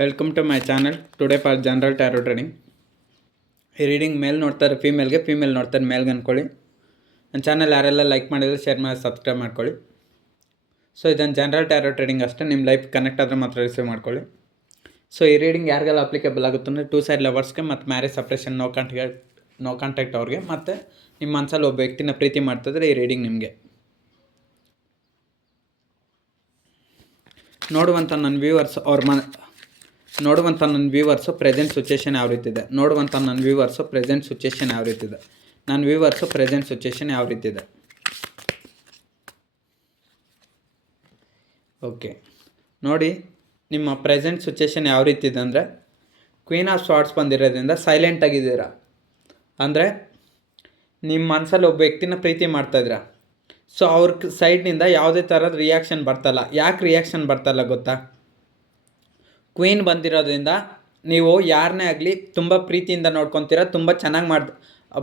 Welcome to my channel. Today for general tarot trading. ಈ reading male ನೋಡ್ತಾರೆ ಫೀಮೇಲ್ಗೆ, female ನೋಡ್ತಾರೆ ಮೇಲ್ಗೆ ಅಂದ್ಕೊಳ್ಳಿ. ನನ್ನ ಚಾನಲ್ ಯಾರೆಲ್ಲ ಲೈಕ್ ಮಾಡಿದರೆ ಶೇರ್ ಮಾಡಿ ಸಬ್ಸ್ಕ್ರೈಬ್ ಮಾಡ್ಕೊಳ್ಳಿ. ಸೊ ಇದನ್ನು ಜನರಲ್ ಟ್ಯಾರೋ ಟ್ರೇಡಿಂಗ್ ಅಷ್ಟೇ, ನಿಮ್ಮ ಲೈಫ್ ಕನೆಕ್ಟ್ ಆದರೆ ಮಾತ್ರ ರಿಸೀವ್ ಮಾಡ್ಕೊಳ್ಳಿ. ಸೊ ಈ ರೀಡಿಂಗ್ ಯಾರಿಗೆಲ್ಲ ಅಪ್ಲಿಕೇಬಲ್ ಆಗುತ್ತೆ ಅಂದರೆ 2 ಸೈಡ್ ಲವರ್ಸ್ಗೆ ಮತ್ತು ಮ್ಯಾರೇಜ್ ಸಪ್ರೇಷನ್ ನೋ ಕಾಂಟ್ಯಾಕ್ಟ್ ಅವ್ರಿಗೆ, ಮತ್ತು ನಿಮ್ಮ ಮನಸ್ಸಲ್ಲಿ ಒಬ್ಬ ವ್ಯಕ್ತಿನ ಪ್ರೀತಿ ಮಾಡ್ತಿದ್ರೆ ಈ ರೀಡಿಂಗ್ ನಿಮಗೆ. ನೋಡುವಂಥ ನನ್ನ ವ್ಯೂವರ್ಸು ಪ್ರೆಸೆಂಟ್ ಸಿಚುಯೇಷನ್ ಯಾವ ರೀತಿ ಇದೆ. ನನ್ನ ವ್ಯೂವರ್ಸು ಪ್ರೆಸೆಂಟ್ ಸಿಚುಯೇಷನ್ ಯಾವ ರೀತಿ ಇದೆ. ಓಕೆ, ನೋಡಿ ನಿಮ್ಮ ಪ್ರೆಸೆಂಟ್ ಸಿಚುಯೇಷನ್ ಯಾವ ರೀತಿ ಇದೆ ಅಂದರೆ, ಕ್ವೀನ್ ಆಫ್ ಸ್ವಾರ್ಡ್ಸ್ ಬಂದಿರೋದ್ರಿಂದ ಸೈಲೆಂಟ್ ಆಗಿದ್ದೀರಾ. ಅಂದರೆ ನಿಮ್ಮ ಮನಸ್ಸಲ್ಲಿ ಒಬ್ಬ ವ್ಯಕ್ತಿನ ಪ್ರೀತಿ ಮಾಡ್ತಾಯಿದ್ದೀರಾ. ಸೊ ಅವ್ರ ಸೈಡ್ನಿಂದ ಯಾವುದೇ ಥರದ ರಿಯಾಕ್ಷನ್ ಬರ್ತಲ್ಲ. ಯಾಕೆ ರಿಯಾಕ್ಷನ್ ಬರ್ತಲ್ಲ ಗೊತ್ತಾ? ಕ್ವೀನ್ ಬಂದಿರೋದ್ರಿಂದ ನೀವು ಯಾರನ್ನೇ ಆಗಲಿ ತುಂಬ ಪ್ರೀತಿಯಿಂದ ನೋಡ್ಕೊತೀರಾ, ತುಂಬ ಚೆನ್ನಾಗಿ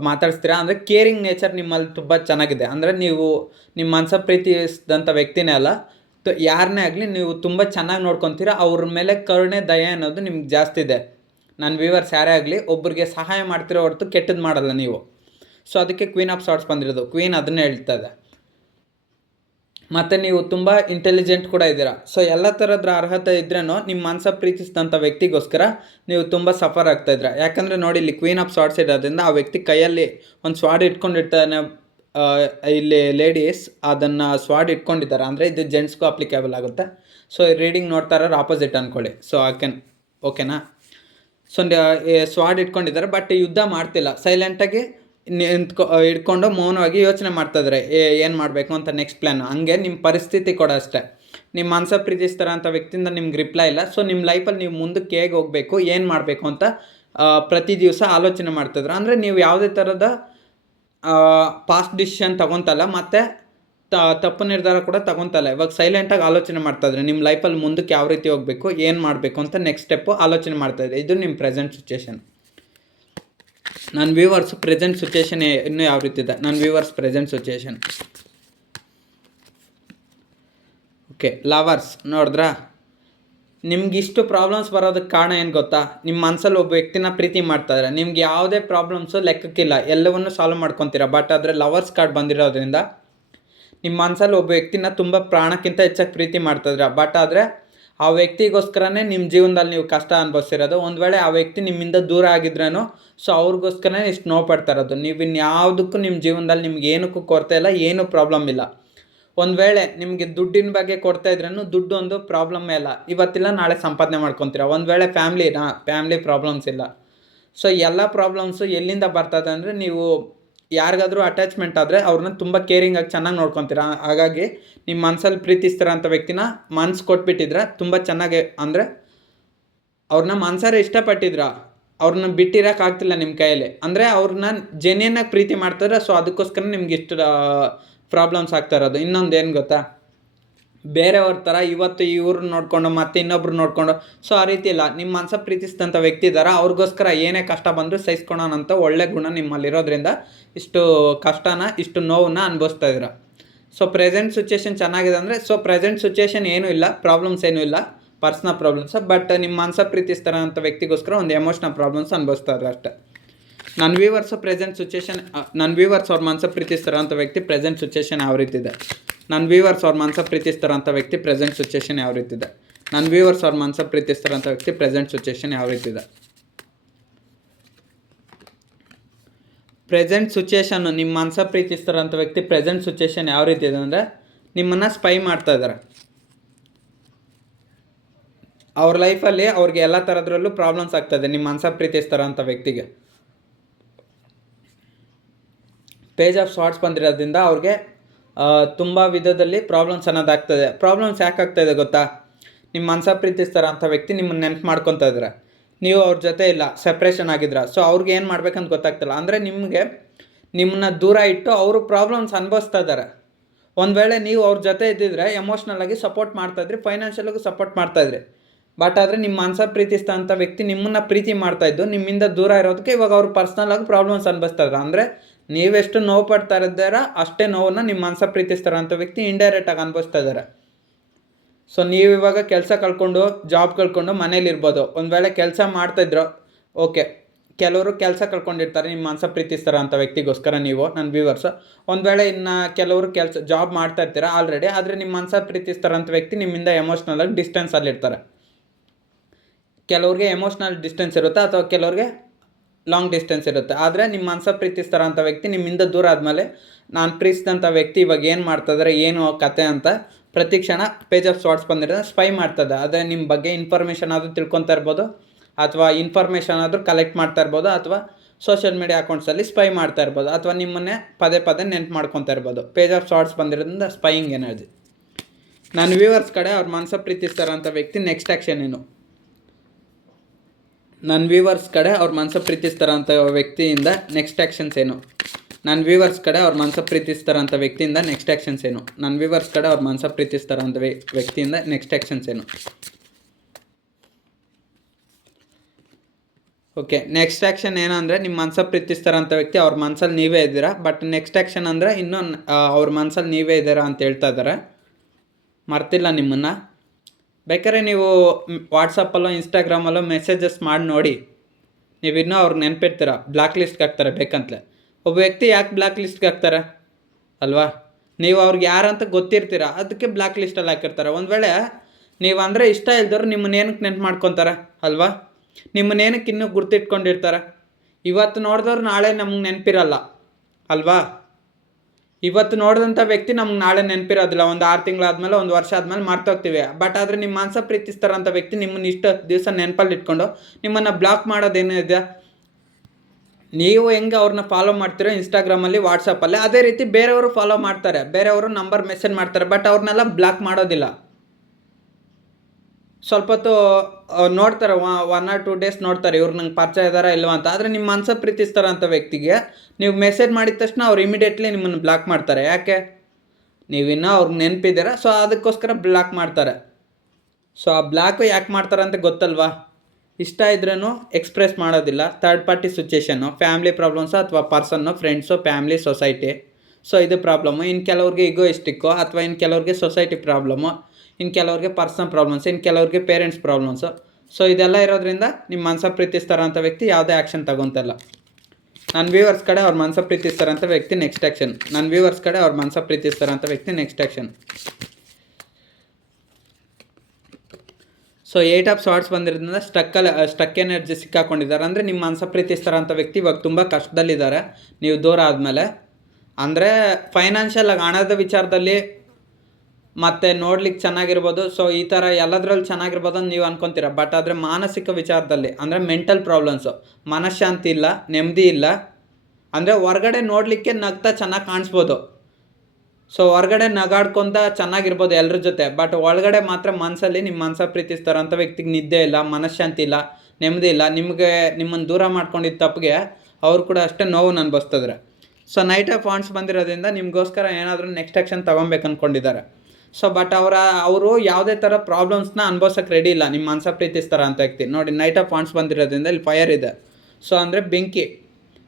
ಮಾತಾಡಿಸ್ತೀರಾ. ಅಂದರೆ ಕೇರಿಂಗ್ ನೇಚರ್ ನಿಮ್ಮಲ್ಲಿ ತುಂಬ ಚೆನ್ನಾಗಿದೆ. ಅಂದರೆ ನೀವು ನಿಮ್ಮ ಮನಸ್ಸ ಪ್ರೀತಿಸಿದಂಥ ವ್ಯಕ್ತಿನೇ ಅಲ್ಲ, ಯಾರನ್ನೇ ಆಗಲಿ ನೀವು ತುಂಬ ಚೆನ್ನಾಗಿ ನೋಡ್ಕೊತೀರಾ. ಅವ್ರ ಮೇಲೆ ಕರುಣೆ, ದಯೆ ಅನ್ನೋದು ನಿಮ್ಗೆ ಜಾಸ್ತಿ ಇದೆ. ನನ್ನ ವ್ಯೂವರ್ಸ್ ಯಾರೇ ಆಗಲಿ ಒಬ್ಬರಿಗೆ ಸಹಾಯ ಮಾಡ್ತಿರೋ ಹೊರತು ಕೆಟ್ಟದ್ದು ಮಾಡಲ್ಲ ನೀವು. ಸೊ ಅದಕ್ಕೆ ಕ್ವೀನ್ ಆಫ್ ಸಾರ್ಟ್ಸ್ ಬಂದಿರೋದು. ಕ್ವೀನ್ ಅದನ್ನೇ ಹೇಳ್ತದೆ. ಮತ್ತು ನೀವು ತುಂಬ ಇಂಟೆಲಿಜೆಂಟ್ ಕೂಡ ಇದ್ದೀರಾ. ಸೊ ಎಲ್ಲ ಥರದ ಅರ್ಹತೆ ಇದ್ರೂ ನಿಮ್ಮ ಮನಸ್ಸ ಪ್ರೀತಿಸಿದಂಥ ವ್ಯಕ್ತಿಗೋಸ್ಕರ ನೀವು ತುಂಬ ಸಫರ್ ಆಗ್ತಾಯಿದ್ರ. ಯಾಕಂದರೆ ನೋಡಿ, ಇಲ್ಲಿ ಕ್ವೀನ್ ಆಫ್ ಸಾರ್ಟ್ಸ್ ಇರೋದ್ರಿಂದ ಆ ವ್ಯಕ್ತಿ ಕೈಯಲ್ಲಿ ಒಂದು ಸ್ವಾಡ್ ಇಟ್ಕೊಂಡಿರ್ತಾನೆ. ಇಲ್ಲಿ ಲೇಡೀಸ್ ಅದನ್ನು ಸ್ವಾಡ್ ಇಟ್ಕೊಂಡಿದ್ದಾರೆ, ಅಂದರೆ ಇದು ಜೆಂಟ್ಸ್ಗೂ ಅಪ್ಲಿಕೇಬಲ್ ಆಗುತ್ತೆ. ಸೊ ರೀಡಿಂಗ್ ನೋಡ್ತಾ ಇರೋರು ಆಪೋಸಿಟ್ ಅಂದ್ಕೊಳ್ಳಿ. ಸೊ ಓಕೆನಾ? ಸೊ ಸ್ವಾಡ್ ಇಟ್ಕೊಂಡಿದ್ದಾರೆ, ಬಟ್ ಯುದ್ಧ ಮಾಡ್ತಿಲ್ಲ, ಸೈಲೆಂಟಾಗಿ ಇಟ್ಕೊಂಡು ಮೌನವಾಗಿ ಯೋಚನೆ ಮಾಡ್ತಾಯಿದ್ರೆ ಏನು ಮಾಡಬೇಕು ಅಂತ ನೆಕ್ಸ್ಟ್ ಪ್ಲ್ಯಾನ್. ಹಂಗೆ ನಿಮ್ಮ ಪರಿಸ್ಥಿತಿ ಕೂಡ ಅಷ್ಟೇ. ನಿಮ್ಮ ಮನಸ್ಸ ಪ್ರೀತಿಸ್ತಾರ ಅಂತ ವ್ಯಕ್ತಿಯಿಂದ ನಿಮ್ಗೆ ರಿಪ್ಲೈ ಇಲ್ಲ. ಸೊ ನಿಮ್ಮ ಲೈಫಲ್ಲಿ ನೀವು ಮುಂದಕ್ಕೆ ಹೇಗೆ ಹೋಗಬೇಕು, ಏನು ಮಾಡಬೇಕು ಅಂತ ಪ್ರತಿ ದಿವಸ ಆಲೋಚನೆ ಮಾಡ್ತಿದ್ರೆ. ಅಂದರೆ ನೀವು ಯಾವುದೇ ಥರದ ಪಾಸ್ಟ್ ಡಿಸಿಷನ್ ತೊಗೊತಲ್ಲ, ಮತ್ತು ತಪ್ಪು ನಿರ್ಧಾರ ಕೂಡ ತೊಗೊತಲ್ಲ. ಇವಾಗ ಸೈಲೆಂಟಾಗಿ ಆಲೋಚನೆ ಮಾಡ್ತಾಯಿದ್ರೆ ನಿಮ್ಮ ಲೈಫಲ್ಲಿ ಮುಂದಕ್ಕೆ ಯಾವ ರೀತಿ ಹೋಗಬೇಕು, ಏನು ಮಾಡಬೇಕು ಅಂತ ನೆಕ್ಸ್ಟ್ ಸ್ಟೆಪ್ಪು ಆಲೋಚನೆ ಮಾಡ್ತಾಯಿದ್ರೆ. ಇದು ನಿಮ್ಮ ಪ್ರೆಸೆಂಟ್ ಸಿಚುಯೇಷನ್. ನನ್ನ ವ್ಯೂವರ್ಸ್ ಪ್ರೆಸೆಂಟ್ ಸಿಚುಯೇಷನ್ ಇನ್ನೂ ಯಾವ ರೀತಿ ಇದೆ. ನನ್ನ viewers present situation. Okay, lovers ನೋಡಿದ್ರಾ? ನಿಮ್ಗೆ ಇಷ್ಟು ಪ್ರಾಬ್ಲಮ್ಸ್ ಬರೋದಕ್ಕೆ ಕಾರಣ ಏನು ಗೊತ್ತಾ? ನಿಮ್ಮ ಮನಸ್ಸಲ್ಲಿ ಒಬ್ಬ ವ್ಯಕ್ತಿನ ಪ್ರೀತಿ ಮಾಡ್ತಾಯಿದ್ರೆ ನಿಮ್ಗೆ ಯಾವುದೇ ಪ್ರಾಬ್ಲಮ್ಸು ಲೆಕ್ಕಕ್ಕಿಲ್ಲ, ಎಲ್ಲವನ್ನೂ ಸಾಲ್ವ್ ಮಾಡ್ಕೊತೀರಾ. ಬಟ್ ಆದರೆ ಲವರ್ಸ್ ಕಾರ್ಡ್ ಬಂದಿರೋದ್ರಿಂದ ನಿಮ್ಮ ಮನಸ್ಸಲ್ಲಿ ಒಬ್ಬ ವ್ಯಕ್ತಿನ ತುಂಬ ಪ್ರಾಣಕ್ಕಿಂತ ಹೆಚ್ಚಾಗಿ ಪ್ರೀತಿ ಮಾಡ್ತಾಯಿದ್ರ. ಬಟ್ ಆದರೆ ಆ ವ್ಯಕ್ತಿಗೋಸ್ಕರನೇ ನಿಮ್ಮ ಜೀವನದಲ್ಲಿ ನೀವು ಕಷ್ಟ ಅನುಭವಿಸಿರೋದು. ಒಂದು ವೇಳೆ ಆ ವ್ಯಕ್ತಿ ನಿಮ್ಮಿಂದ ದೂರ ಆಗಿದ್ರೂ ಸೊ ಅವ್ರಿಗೋಸ್ಕರನೇ ಇಷ್ಟು ನೋವು ಪಡ್ತಾ ಇರೋದು. ನೀವು ಇನ್ಯಾವುದಕ್ಕೂ ನಿಮ್ಮ ಜೀವನದಲ್ಲಿ ನಿಮ್ಗೆ ಏನಕ್ಕೂ ಕೊರತೆ ಇಲ್ಲ, ಏನೂ ಪ್ರಾಬ್ಲಮ್ ಇಲ್ಲ. ಒಂದು ವೇಳೆ ನಿಮಗೆ ದುಡ್ಡಿನ ಬಗ್ಗೆ ಕೊಡ್ತಾ ಇದ್ರೂ ದುಡ್ಡು ಒಂದು ಪ್ರಾಬ್ಲಮ್ಮೇ ಇಲ್ಲ. ಇವತ್ತಿಲ್ಲ ನಾಳೆ ಸಂಪಾದನೆ ಮಾಡ್ಕೊತೀರ. ಒಂದು ವೇಳೆ ಫ್ಯಾಮ್ಲಿ ಪ್ರಾಬ್ಲಮ್ಸ್ ಇಲ್ಲ. ಸೊ ಎಲ್ಲ ಪ್ರಾಬ್ಲಮ್ಸು ಎಲ್ಲಿಂದ ಬರ್ತದೆ ಅಂದರೆ, ನೀವು ಯಾರಿಗಾದರೂ ಅಟ್ಯಾಚ್ಮೆಂಟ್ ಆದರೆ ಅವ್ರನ್ನ ತುಂಬ ಕೇರಿಂಗಾಗಿ ಚೆನ್ನಾಗಿ ನೋಡ್ಕೊತೀರ. ಹಾಗಾಗಿ ನಿಮ್ಮ ಮನಸ್ಸಲ್ಲಿ ಪ್ರೀತಿಸ್ತಾರ ಅಂತ ವ್ಯಕ್ತಿನ ಮನ್ಸು ಕೊಟ್ಬಿಟ್ಟಿದ್ರೆ ತುಂಬ ಚೆನ್ನಾಗಿ, ಅಂದರೆ ಅವ್ರನ್ನ ಮನಸಾರೆ ಇಷ್ಟಪಟ್ಟಿದ್ರ, ಅವ್ರನ್ನ ಬಿಟ್ಟಿರೋಕ್ಕಾಗ್ತಿಲ್ಲ ನಿಮ್ಮ ಕೈಯಲ್ಲಿ. ಅಂದರೆ ಅವ್ರನ್ನ ಜೆನ್ಯೂನಾಗಿ ಪ್ರೀತಿ ಮಾಡ್ತಾರೆ. ಸೊ ಅದಕ್ಕೋಸ್ಕರ ನಿಮ್ಗೆ ಇಷ್ಟು ಪ್ರಾಬ್ಲಮ್ಸ್ ಆಗ್ತಾ ಇರೋದು. ಇನ್ನೊಂದು ಏನು ಗೊತ್ತಾ? ಬೇರೆಯವ್ರ ಥರ ಇವತ್ತು ಇವ್ರನ್ನ ನೋಡಿಕೊಂಡು ಮತ್ತೆ ಇನ್ನೊಬ್ರು ನೋಡಿಕೊಂಡು ಸೊ ಆ ರೀತಿ ಇಲ್ಲ. ನಿಮ್ಮ ಮನಸ್ಸ ಪ್ರೀತಿಸಿದಂಥ ವ್ಯಕ್ತಿ ಇದ್ದಾರೆ, ಅವ್ರಿಗೋಸ್ಕರ ಏನೇ ಕಷ್ಟ ಬಂದರೂ ಸಹಿಸ್ಕೊಳೋಣಂತ ಒಳ್ಳೆ ಗುಣ ನಿಮ್ಮಲ್ಲಿರೋದ್ರಿಂದ ಇಷ್ಟು ಕಷ್ಟನ, ಇಷ್ಟು ನೋವನ್ನ ಅನುಭವಿಸ್ತಾ ಇದ್ದೀರ. ಸೊ ಪ್ರೆಸೆಂಟ್ ಸಿಚುಯೇಷನ್ ಚೆನ್ನಾಗಿದೆ ಅಂದರೆ, ಸೊ ಪ್ರೆಸೆಂಟ್ ಸಿಚುಯೇಷನ್ ಏನೂ ಇಲ್ಲ, ಪ್ರಾಬ್ಲಮ್ಸ್ ಏನೂ ಇಲ್ಲ, ಪರ್ಸ್ನಲ್ ಪ್ರಾಬ್ಲಮ್ಸ್. ಬಟ್ ನಿಮ್ಮ ಮನಸ್ಸ ಪ್ರೀತಿಸ್ತಾರ ಅಂತ ವ್ಯಕ್ತಿಗೋಸ್ಕರ ಒಂದು ಎಮೋಷ್ನಲ್ ಪ್ರಾಬ್ಲಮ್ಸ್ ಅನುಭವಿಸ್ತಾ ಇದ್ದಾರೆ ಅಷ್ಟೇ. ನನ್ನ ವ್ಯೂವರ್ಸು ಪ್ರೆಸೆಂಟ್ ಸಿಚುಯೇಷನ್, ನನ್ನ ವ್ಯೂವರ್ಸ್ ಅವ್ರ ಮನಸ್ಸ ಪ್ರೀತಿಸ್ತಾರ ಅಂತ ವ್ಯಕ್ತಿ ಪ್ರೆಸೆಂಟ್ ಸಿಚುಯೇಷನ್ ಯಾವ ರೀತಿ ಇದೆ. ನನ್ನ ವ್ಯೂವರ್ಸ್ ಅವ್ರ ಮನಸ್ಸ ಪ್ರೀತಿಸ್ತಾರ ಅಂತ ವ್ಯಕ್ತಿ ಪ್ರೆಸೆಂಟ್ ಸಿಚುಯೇಷನ್ ಯಾವ ರೀತಿ ಇದೆ. ನನ್ನ ವ್ಯೂವರ್ಸ್ ಅವ್ರ ಮನಸ್ಸ ಪ್ರೀತಿಸ್ತಾರ ಅಂತ ವ್ಯಕ್ತಿ ಪ್ರೆಸೆಂಟ್ ಸಿಚುಯೇಷನ್ ಯಾವ ರೀತಿ ಇದೆ. ಪ್ರೆಸೆಂಟ್ ಸಿಚುಯೇಷನ್ನು ನಿಮ್ಮ ಮನಸ್ಸ ಪ್ರೀತಿಸ್ತಾರ ಅಂತ ವ್ಯಕ್ತಿ ಪ್ರೆಸೆಂಟ್ ಸಿಚುಯೇಷನ್ ಯಾವ ರೀತಿ ಇದೆ ಅಂದರೆ, ನಿಮ್ಮನ್ನು ಸ್ಪೈ ಮಾಡ್ತಾ ಇದ್ದಾರೆ. ಅವ್ರ ಲೈಫಲ್ಲಿ ಅವ್ರಿಗೆ ಎಲ್ಲ ಥರದ್ರಲ್ಲೂ ಪ್ರಾಬ್ಲಮ್ಸ್ ಆಗ್ತದೆ ನಿಮ್ಮ ಮನಸ್ಸ ಪ್ರೀತಿಸ್ತಾರ ಅಂತ ವ್ಯಕ್ತಿಗೆ. ಪೇಜ್ ಆಫ್ ಶಾರ್ಟ್ಸ್ ಬಂದಿರೋದ್ರಿಂದ ಅವ್ರಿಗೆ ತುಂಬ ವಿಧದಲ್ಲಿ ಪ್ರಾಬ್ಲಮ್ಸ್ ಅನ್ನೋದಾಗ್ತದೆ. ಪ್ರಾಬ್ಲಮ್ಸ್ ಯಾಕೆ ಆಗ್ತಾಯಿದೆ ಗೊತ್ತಾ? ನಿಮ್ಮ ಮನಸ್ಸ ಪ್ರೀತಿಸ್ತಾರ ಅಂತ ವ್ಯಕ್ತಿ ನಿಮ್ಮನ್ನು ನೆನಪು ಮಾಡ್ಕೊತಾ ಇದ್ದಾರೆ, ನೀವು ಅವ್ರ ಜೊತೆ ಇಲ್ಲ, ಸೆಪ್ರೇಷನ್ ಆಗಿದ್ರ. ಸೊ ಅವ್ರಿಗೆ ಏನು ಮಾಡ್ಬೇಕಂತ ಗೊತ್ತಾಗ್ತಿಲ್ಲ. ಅಂದರೆ ನಿಮ್ಮನ್ನ ದೂರ ಇಟ್ಟು ಅವರು ಪ್ರಾಬ್ಲಮ್ಸ್ ಅನುಭವಿಸ್ತಾ ಇದ್ದಾರೆ. ಒಂದು ವೇಳೆ ನೀವು ಅವ್ರ ಜೊತೆ ಇದ್ದಿದ್ರೆ ಎಮೋಷ್ನಲಾಗಿ ಸಪೋರ್ಟ್ ಮಾಡ್ತಾಯಿದ್ರಿ, ಫೈನಾನ್ಷಿಯಲಾಗೂ ಸಪೋರ್ಟ್ ಮಾಡ್ತಾಯಿದ್ರಿ. ಬಟ್ ಆದರೆ ನಿಮ್ಮ ಮನಸ್ಸ ಪ್ರೀತಿಸಿದಂಥ ವ್ಯಕ್ತಿ ನಿಮ್ಮನ್ನು ಪ್ರೀತಿ ಮಾಡ್ತಾಯಿದ್ದು ನಿಮ್ಮಿಂದ ದೂರ ಇರೋದಕ್ಕೆ ಇವಾಗ ಅವ್ರು ಪರ್ಸ್ನಲಾಗಿ ಪ್ರಾಬ್ಲಮ್ಸ್ ಅನುಭವಿಸ್ತಾ ಇದ್ದಾರೆ. ಅಂದರೆ ನೀವೆಷ್ಟು ನೋವು ಪಡ್ತಾ ಇದ್ದಾರ ಅಷ್ಟೇ ನೋವನ್ನು ನಿಮ್ಮ ಮನಸ್ಸ ಪ್ರೀತಿಸ್ತಾರ ಅಂತ ವ್ಯಕ್ತಿ ಇಂಡೈರೆಕ್ಟಾಗಿ ಅನುಭವಿಸ್ತಾ ಇದ್ದಾರೆ. ಸೊ ನೀವು ಇವಾಗ ಕೆಲಸ ಕಳ್ಕೊಂಡು ಜಾಬ್ ಕಳ್ಕೊಂಡು ಮನೇಲಿರ್ಬೋದು. ಒಂದು ವೇಳೆ ಕೆಲಸ ಮಾಡ್ತಾಯಿದ್ರು, ಓಕೆ, ಕೆಲವರು ಕೆಲಸ ಕಳ್ಕೊಂಡಿರ್ತಾರೆ ನಿಮ್ಮ ಮಾನಸ ಪ್ರೀತಿಸ್ತಾರ ಅಂತ ವ್ಯಕ್ತಿಗೋಸ್ಕರ ನೀವು ನನ್ನ ವ್ಯೂವರ್ಸು. ಒಂದು ವೇಳೆ ಇನ್ನು ಕೆಲವರು ಜಾಬ್ ಮಾಡ್ತಾ ಇರ್ತೀರ ಆಲ್ರೆಡಿ, ಆದರೆ ನಿಮ್ಮ ಮಾನಸ ಪ್ರೀತಿಸ್ತಾರಂಥ ವ್ಯಕ್ತಿ ನಿಮ್ಮಿಂದ ಎಮೋಷ್ನಲಾಗಿ ಡಿಸ್ಟೆನ್ಸಲ್ಲಿರ್ತಾರೆ. ಕೆಲವ್ರಿಗೆ ಎಮೋಷ್ನಲ್ ಡಿಸ್ಟೆನ್ಸ್ ಇರುತ್ತೆ ಅಥವಾ ಕೆಲವ್ರಿಗೆ ಲಾಂಗ್ ಡಿಸ್ಟೆನ್ಸ್ ಇರುತ್ತೆ. ಆದರೆ ನಿಮ್ಮ ಮಾನಸ ಪ್ರೀತಿಸ್ತಾರ ಅಂಥ ವ್ಯಕ್ತಿ ನಿಮ್ಮಿಂದ ದೂರ ಆದಮೇಲೆ ನಾನು ಪ್ರೀತಿಸಿದಂಥ ವ್ಯಕ್ತಿ ಇವಾಗ ಏನು ಮಾಡ್ತಾಯಿದ್ದಾರೆ, ಏನು ಕತೆ ಅಂತ ಪ್ರತಿ ಕ್ಷಣ ಪೇಜ್ ಆಫ್ ಥಾಟ್ಸ್ ಬಂದಿರೋದು ಸ್ಪೈ ಮಾಡ್ತದೆ. ಆದರೆ ನಿಮ್ಮ ಬಗ್ಗೆ ಇನ್ಫಾರ್ಮೇಷನ್ ಆದರೂ ತಿಳ್ಕೊತಾ ಇರ್ಬೋದು, ಅಥವಾ ಇನ್ಫಾರ್ಮೇಷನ್ ಆದರೂ ಕಲೆಕ್ಟ್ ಮಾಡ್ತಾ ಇರ್ಬೋದು, ಅಥವಾ ಸೋಷಿಯಲ್ ಮೀಡಿಯಾ ಅಕೌಂಟ್ಸಲ್ಲಿ ಸ್ಪೈ ಮಾಡ್ತಾ ಇರ್ಬೋದು, ಅಥವಾ ನಿಮ್ಮನ್ನೇ ಪದೇ ಪದೇ ನೆನ್ಪು ಮಾಡ್ಕೊತಾ ಇರ್ಬೋದು. ಪೇಜ್ ಆಫ್ ಥಾಟ್ಸ್ ಬಂದಿರೋದ್ರಿಂದ ಸ್ಪೈಯಿಂಗ್ ಎನರ್ಜಿ. ನನ್ನ ವ್ಯೂವರ್ಸ್ ಕಡೆ ಅವ್ರ ಮಾನಸ ಪ್ರೀತಿಸ್ತಾರಂಥ ವ್ಯಕ್ತಿ ನೆಕ್ಸ್ಟ್ ಆ್ಯಕ್ಷನ್ ಏನು? ನನ್ನ ವ್ಯೂವರ್ಸ್ ಕಡೆ ಅವ್ರ ಮನಸ ಪ್ರೀತಿಸ್ತಾರಂಥ ವ್ಯಕ್ತಿಯಿಂದ ನೆಕ್ಸ್ಟ್ ಆ್ಯಕ್ಷನ್ಸ್ ಏನು? ನನ್ನ ವ್ಯೂವರ್ಸ್ ಕಡೆ ಅವ್ರ ಮನಸ ಪ್ರೀತಿಸ್ತಾರಂಥ ವ್ಯಕ್ತಿಯಿಂದ ನೆಕ್ಸ್ಟ್ ಆ್ಯಕ್ಷನ್ಸ್ ಏನು? ನನ್ನ ವ್ಯೂವರ್ಸ್ ಕಡೆ ಅವ್ರ ಮನಸ ಪ್ರೀತಿಸ್ತಾರಂಥ ವ್ಯಕ್ತಿಯಿಂದ ನೆಕ್ಸ್ಟ್ ಆ್ಯಕ್ಷನ್ಸ್ ಏನು? ಓಕೆ, ನೆಕ್ಸ್ಟ್ ಆ್ಯಕ್ಷನ್ ಏನಂದರೆ ನಿಮ್ಮ ಮನಸ ಪ್ರೀತಿಸ್ತಾರಂಥ ವ್ಯಕ್ತಿ ಅವ್ರ ಮನಸ್ಸಲ್ಲಿ ನೀವೇ ಇದ್ದೀರಾ. ಬಟ್ ನೆಕ್ಸ್ಟ್ ಆ್ಯಕ್ಷನ್ ಅಂದರೆ ಇನ್ನೂ ಅವ್ರ ಮನಸ್ಸಲ್ಲಿ ನೀವೇ ಇದ್ದೀರಾ ಅಂತ ಹೇಳ್ತಾ ಇದ್ದಾರೆ. ಮರ್ತಿಲ್ಲ ನಿಮ್ಮನ್ನು. ಬೇಕಾದ್ರೆ ನೀವು ವಾಟ್ಸಪ್ಪಲ್ಲೋ ಇನ್ಸ್ಟಾಗ್ರಾಮಲ್ಲೋ ಮೆಸೇಜಸ್ ಮಾಡಿ ನೋಡಿ, ನೀವು ಇನ್ನೂ ಅವ್ರಿಗೆ ನೆನಪಿರ್ತೀರ. ಬ್ಲ್ಯಾಕ್ ಲಿಸ್ಟ್ಗೆ ಹಾಕ್ತಾರೆ ಬೇಕಂತಲೇ. ಒಬ್ಬ ವ್ಯಕ್ತಿ ಯಾಕೆ ಬ್ಲ್ಯಾಕ್ ಲಿಸ್ಟ್ಗೆ ಹಾಕ್ತಾರೆ ಅಲ್ವಾ? ನೀವು ಅವ್ರಿಗೆ ಯಾರಂತ ಗೊತ್ತಿರ್ತೀರ, ಅದಕ್ಕೆ ಬ್ಲ್ಯಾಕ್ ಲಿಸ್ಟಲ್ಲಿ ಹಾಕಿರ್ತಾರೆ. ಒಂದು ವೇಳೆ ನೀವು ಅಂದರೆ ಇಷ್ಟ ಇಲ್ದವ್ರು ನಿಮ್ಮನ್ನೇನಕ್ಕೆ ನೆನ್ಪು ಮಾಡ್ಕೊತಾರೆ ಅಲ್ವಾ? ನಿಮ್ಮನ್ನೇನಕ್ಕೆ ಇನ್ನೂ ಗುರ್ತಿಟ್ಕೊಂಡಿರ್ತಾರೆ. ಇವತ್ತು ನೋಡಿದವ್ರು ನಾಳೆ ನಮ್ಗೆ ನೆನಪಿರಲ್ಲ ಅಲ್ವಾ? ಇವತ್ತು ನೋಡಿದಂಥ ವ್ಯಕ್ತಿ ನಮ್ಗೆ ನಾಳೆ ನೆನಪಿರೋದಿಲ್ಲ. ಒಂದು 6 ತಿಂಗಳಾದ್ಮೇಲೆ, ಒಂದು ವರ್ಷ ಆದಮೇಲೆ ಮರ್ತೋಗ್ತೀವಿ. ಬಟ್ ಆದರೆ ನಿಮ್ಮ ಮನಸ ಪ್ರೀತಿಸ್ತಾರಂಥ ವ್ಯಕ್ತಿ ನಿಮ್ಮನ್ನು ಇಷ್ಟು ದಿವಸ ನೆನಪಲ್ಲಿ ಇಟ್ಕೊಂಡು ನಿಮ್ಮನ್ನು ಬ್ಲಾಕ್ ಮಾಡೋದೇನಿದೆ. ನೀವು ಹೆಂಗೆ ಅವ್ರನ್ನ ಫಾಲೋ ಮಾಡ್ತೀರೋ ಇನ್ಸ್ಟಾಗ್ರಾಮಲ್ಲಿ, ವಾಟ್ಸಪ್ಪಲ್ಲಿ, ಅದೇ ರೀತಿ ಬೇರೆಯವರು ಫಾಲೋ ಮಾಡ್ತಾರೆ. ಬೇರೆಯವರು ನಂಬರ್ ಮೆಸೇಜ್ ಮಾಡ್ತಾರೆ, ಬಟ್ ಅವ್ರನ್ನೆಲ್ಲ ಬ್ಲಾಕ್ ಮಾಡೋದಿಲ್ಲ. ಸ್ವಲ್ಪ ಹೊತ್ತು ನೋಡ್ತಾರೆ, 1 or 2 ಡೇಸ್ ನೋಡ್ತಾರೆ ಇವ್ರು ನಂಗೆ ಪರಿಚಯ ಇದ್ದಾರಾ ಇಲ್ವ ಅಂತ. ಆದರೆ ನಿಮ್ಮ ಮನಸ ಪ್ರೀತಿಸ್ತಾರಂಥ ವ್ಯಕ್ತಿಗೆ ನೀವು ಮೆಸೇಜ್ ಮಾಡಿದ ತಕ್ಷಣ ಅವ್ರು ಇಮಿಡಿಯೇಟ್ಲಿ ನಿಮ್ಮನ್ನು ಬ್ಲಾಕ್ ಮಾಡ್ತಾರೆ. ಯಾಕೆ? ನೀವಿನ್ನೂ ಅವ್ರಿಗೆ ನೆನಪಿದ್ದೀರಾ, ಸೊ ಅದಕ್ಕೋಸ್ಕರ ಬ್ಲಾಕ್ ಮಾಡ್ತಾರೆ. ಸೊ ಆ ಬ್ಲಾಕು ಯಾಕೆ ಮಾಡ್ತಾರೆ ಅಂತ ಗೊತ್ತಲ್ವಾ? ಇಷ್ಟ ಇದ್ರೂ ಎಕ್ಸ್ಪ್ರೆಸ್ ಮಾಡೋದಿಲ್ಲ. Third party situation, family problems, ಅಥವಾ ಪರ್ಸನ್ನು, ಫ್ರೆಂಡ್ಸು, ಫ್ಯಾಮಿಲಿ, ಸೊಸೈಟಿ. ಸೊ ಇದು ಪ್ರಾಬ್ಲಮ್ಮು. ಇನ್ನು ಕೆಲವ್ರಿಗೆ ಈಗೋಯಿಸ್ಟಿಕ್ಕು, ಅಥವಾ ಇನ್ನು ಕೆಲವ್ರಿಗೆ ಸೊಸೈಟಿ ಪ್ರಾಬ್ಲಮ್ಮು, ಇನ್ನು ಕೆಲವ್ರಿಗೆ ಪರ್ಸನಲ್ ಪ್ರಾಬ್ಲಮ್ಸ್, ಇನ್ನು ಕೆಲವ್ರಿಗೆ ಪೇರೆಂಟ್ಸ್ ಪ್ರಾಬ್ಲಮ್ಸು. ಸೊ ಇದೆಲ್ಲ ಇರೋದ್ರಿಂದ ನಿಮ್ಮ ಮನಸ ಪ್ರೀತಿಸ್ತಾರಂಥ ವ್ಯಕ್ತಿ ಯಾವುದೇ ಆ್ಯಕ್ಷನ್ ತಗೊತಲ್ಲ. ನನ್ನ ವ್ಯೂವರ್ಸ್ ಕಡೆ ಅವ್ರ ಮನಸ ಪ್ರೀತಿಸ್ತಾರಂಥ ವ್ಯಕ್ತಿ ನೆಕ್ಸ್ಟ್ ಆ್ಯಕ್ಷನ್. ನನ್ನ ವ್ಯೂವರ್ಸ್ ಕಡೆ ಅವ್ರ ಮನಸ ಪ್ರೀತಿಸ್ತಾರಂಥ ವ್ಯಕ್ತಿ next action. So 8 of swords ಬಂದಿರೋದ್ರಿಂದ ಸ್ಟಕ್ ಎನರ್ಜಿ ಸಿಕ್ಕಾಕೊಂಡಿದ್ದಾರೆ. ಅಂದರೆ ನಿಮ್ಮ ಮನಸ ಪ್ರೀತಿಸ್ತಾರಂಥ ವ್ಯಕ್ತಿ ಇವಾಗ ತುಂಬ ಕಷ್ಟದಲ್ಲಿದ್ದಾರೆ ನೀವು ದೂರ ಆದಮೇಲೆ. ಅಂದರೆ ಫೈನಾನ್ಷಿಯಲ್ ಆಗಿ ಹಣದ ವಿಚಾರದಲ್ಲಿ ಮತ್ತು ನೋಡ್ಲಿಕ್ಕೆ ಚೆನ್ನಾಗಿರ್ಬೋದು. ಸೊ ಈ ಥರ ಎಲ್ಲದರಲ್ಲಿ ಚೆನ್ನಾಗಿರ್ಬೋದು ಅಂತ ನೀವು ಅನ್ಕೊತೀರ. ಬಟ್ ಆದರೆ ಮಾನಸಿಕ ವಿಚಾರದಲ್ಲಿ, ಅಂದರೆ ಮೆಂಟಲ್ ಪ್ರಾಬ್ಲಮ್ಸು, ಮನಃಶಾಂತಿ ಇಲ್ಲ, ನೆಮ್ಮದಿ ಇಲ್ಲ. ಅಂದರೆ ಹೊರಗಡೆ ನೋಡಲಿಕ್ಕೆ ನಗ್ತಾ ಚೆನ್ನಾಗಿ ಕಾಣಿಸ್ಬೋದು. ಸೊ ಹೊರಗಡೆ ನಗಾಡ್ಕೊತ ಚೆನ್ನಾಗಿರ್ಬೋದು ಎಲ್ಲರ ಜೊತೆ. ಬಟ್ ಒಳಗಡೆ ಮಾತ್ರ ಮನಸ್ಸಲ್ಲಿ ನಿಮ್ಮ ಮನಸ ಪ್ರೀತಿಸ್ತಾರಂಥ ವ್ಯಕ್ತಿಗೆ ನಿದ್ದೆ ಇಲ್ಲ, ಮನಃಶಾಂತಿ ಇಲ್ಲ, ನೆಮ್ಮದಿ ಇಲ್ಲ. ನಿಮ್ಮನ್ನು ದೂರ ಮಾಡ್ಕೊಂಡಿದ್ದ ತಪ್ಪಿಗೆ ಅವ್ರು ಕೂಡ ಅಷ್ಟೇ ನೋವು ಅನುಭವಿಸ್ತಿದ್ದಾರೆ. ಸೊ ನೈಟ್ ಆಫ್ ವಾಂಡ್ಸ್ ಬಂದಿರೋದ್ರಿಂದ ನಿಮಗೋಸ್ಕರ ಏನಾದರೂ ನೆಕ್ಸ್ಟ್ ಆ್ಯಕ್ಷನ್ ತೊಗೊಬೇಕು ಅಂದ್ಕೊಂಡಿದ್ದಾರೆ. ಸೊ ಬಟ್ ಅವರು ಯಾವುದೇ ಥರ ಪ್ರಾಬ್ಲಮ್ಸ್ನ ಅನುಭವಿಸೋಕ್ಕೆ ರೆಡಿ ಇಲ್ಲ. ನಿಮ್ಮ ಮನಸ ಪ್ರೀತಿಸ್ತಾರ ಅಂತ ವ್ಯಕ್ತಿ ನೋಡಿ, ನೈಟ್ ಆಫ್ ವಾಂಡ್ಸ್ ಬಂದಿರೋದ್ರಿಂದ ಇಲ್ಲಿ ಫೈರ್ ಇದೆ. ಸೊ ಅಂದರೆ ಬೆಂಕಿ.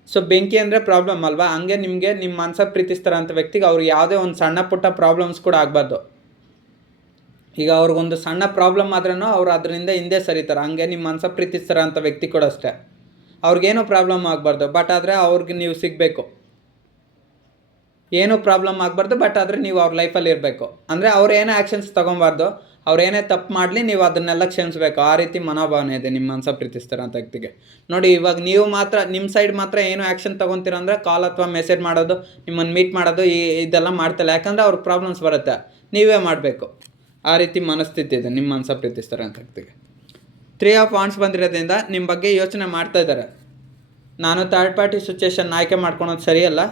ಸೊ ಬೆಂಕಿ ಅಂದರೆ ಪ್ರಾಬ್ಲಮ್ ಅಲ್ವಾ? ಹಂಗೆ ನಿಮಗೆ ನಿಮ್ಮ ಮನಸ ಪ್ರೀತಿಸ್ತಾರ ಅಂತ ವ್ಯಕ್ತಿಗೆ ಅವ್ರಿಗೆ ಯಾವುದೇ ಒಂದು ಸಣ್ಣ ಪುಟ್ಟ ಪ್ರಾಬ್ಲಮ್ಸ್ ಕೂಡ ಆಗಬಾರ್ದು. ಈಗ ಅವ್ರಿಗೊಂದು ಸಣ್ಣ ಪ್ರಾಬ್ಲಮ್ ಆದ್ರೂ ಅವ್ರು ಅದರಿಂದ ಹಿಂದೆ ಸರಿತಾರೆ. ಹಂಗೆ ನಿಮ್ಮ ಮನಸ ಪ್ರೀತಿಸ್ತಾರ ಅಂತ ವ್ಯಕ್ತಿ ಕೂಡ ಅಷ್ಟೇ, ಅವ್ರಿಗೇನೂ ಪ್ರಾಬ್ಲಮ್ ಆಗಬಾರ್ದು. ಬಟ್ ಆದರೆ ಅವ್ರಿಗೆ ನೀವು ಸಿಗಬೇಕು. ಏನೂ ಪ್ರಾಬ್ಲಮ್ ಆಗಬಾರ್ದು, ಬಟ್ ಆದರೆ ನೀವು ಅವ್ರ ಲೈಫಲ್ಲಿ ಇರಬೇಕು. ಅಂದರೆ ಅವ್ರು ಏನೇ ಆ್ಯಕ್ಷನ್ಸ್ ತೊಗೊಬಾರ್ದು. ಅವ್ರು ಏನೇ ತಪ್ಪು ಮಾಡಲಿ ನೀವು ಅದನ್ನೆಲ್ಲ ಕ್ಷಮಿಸಬೇಕು. ಆ ರೀತಿ ಮನೋಭಾವನೆ ಇದೆ ನಿಮ್ಮ ಮನಸ ಪ್ರೀತಿಸ್ತಾರ ಅಂತ ವ್ಯಕ್ತಿಗೆ. ನೋಡಿ, ಇವಾಗ ನೀವು ಮಾತ್ರ ನಿಮ್ಮ ಸೈಡ್ ಮಾತ್ರ ಏನು ಆ್ಯಕ್ಷನ್ ತೊಗೊತೀರ ಅಂದರೆ ಕಾಲ್ ಅಥವಾ ಮೆಸೇಜ್ ಮಾಡೋದು, ನಿಮ್ಮನ್ನು ಮೀಟ್ ಮಾಡೋದು, ಇದೆಲ್ಲ ಮಾಡ್ತಿಲ್ಲ. ಯಾಕಂದರೆ ಅವ್ರಿಗೆ ಪ್ರಾಬ್ಲಮ್ಸ್ ಬರುತ್ತೆ, ನೀವೇ ಮಾಡಬೇಕು. ಆ ರೀತಿ ಮನಸ್ಥಿತಿ ಇದೆ ನಿಮ್ಮ ಮನಸ ಪ್ರೀತಿಸ್ತಾರ ಅಂತ ವ್ಯಕ್ತಿಗೆ. 3 ಆಫ್ ವಾಂಡ್ಸ್ ಬಂದಿರೋದ್ರಿಂದ ನಿಮ್ಮ ಬಗ್ಗೆ ಯೋಚನೆ ಮಾಡ್ತಾ ಇದ್ದಾರೆ. ನಾನು ಥರ್ಡ್ ಪಾರ್ಟಿ ಸಿಚುಯೇಷನ್ ಆಯ್ಕೆ ಮಾಡ್ಕೊಳೋದು ಸರಿಯಲ್ಲ,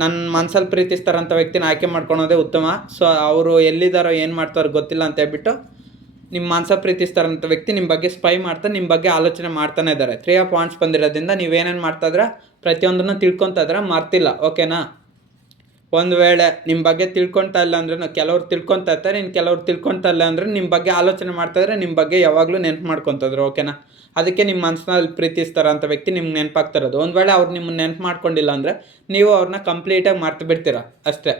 ನನ್ನ ಮನಸ್ಸಲ್ಲಿ ಪ್ರೀತಿಸ್ತಾರಂಥ ವ್ಯಕ್ತಿನ ಆಯ್ಕೆ ಮಾಡ್ಕೊಳೋದೇ ಉತ್ತಮ. ಸೊ ಅವರು ಎಲ್ಲಿದ್ದಾರೋ ಏನು ಮಾಡ್ತಾರೋ ಗೊತ್ತಿಲ್ಲ ಅಂತ ಹೇಳ್ಬಿಟ್ಟು ನಿಮ್ಮ ಮನಸ ಪ್ರೀತಿಸ್ತಾರಂಥ ವ್ಯಕ್ತಿ ನಿಮ್ಮ ಬಗ್ಗೆ ಸ್ಪೈ ಮಾಡ್ತಾ ನಿಮ್ಮ ಬಗ್ಗೆ ಆಲೋಚನೆ ಮಾಡ್ತಾನೆ ಇದ್ದಾರೆ. 3 ಆಫ್ ವಾಂಡ್ಸ್ ಬಂದಿರೋದ್ರಿಂದ ನೀವೇನೇನು ಮಾಡ್ತಾಯಿದ್ರೆ ಪ್ರತಿಯೊಂದನ್ನು ತಿಳ್ಕೊತಾ ಇದ್ರೆ ಮರ್ತಿಲ್ಲ. ಓಕೆನಾ? ಒಂದು ವೇಳೆ ನಿಮ್ಮ ಬಗ್ಗೆ ತಿಳ್ಕೊತಾ ಇಲ್ಲ ಅಂದ್ರೂ ಕೆಲವ್ರು ತಿಳ್ಕೊತಾ ಇರ್ತಾರೆ, ಇನ್ನು ಕೆಲವ್ರು ತಿಳ್ಕೊತಾ ಇಲ್ಲ ಅಂದರೆ ನಿಮ್ಮ ಬಗ್ಗೆ ಆಲೋಚನೆ ಮಾಡ್ತಾಯಿದ್ರೆ ನಿಮ್ಮ ಬಗ್ಗೆ ಯಾವಾಗಲೂ ನೆನಪು ಮಾಡ್ಕೊತಿದ್ರು. ಓಕೆನಾ? ಅದಕ್ಕೆ ನಿಮ್ಮ ಮನಸ್ಸಿನಲ್ಲಿ ಪ್ರೀತಿಸ್ತಾರ ಅಂತ ವ್ಯಕ್ತಿ ನಿಮ್ಗೆ ನೆನಪಾಗ್ತಿರೋದು. ಒಂದು ವೇಳೆ ಅವ್ರು ನಿಮ್ಮನ್ನು ನೆನಪು ಮಾಡ್ಕೊಂಡಿಲ್ಲ ಅಂದರೆ ನೀವು ಅವ್ರನ್ನ ಕಂಪ್ಲೀಟಾಗಿ ಮರ್ತು ಬಿಡ್ತೀರ ಅಷ್ಟೇ.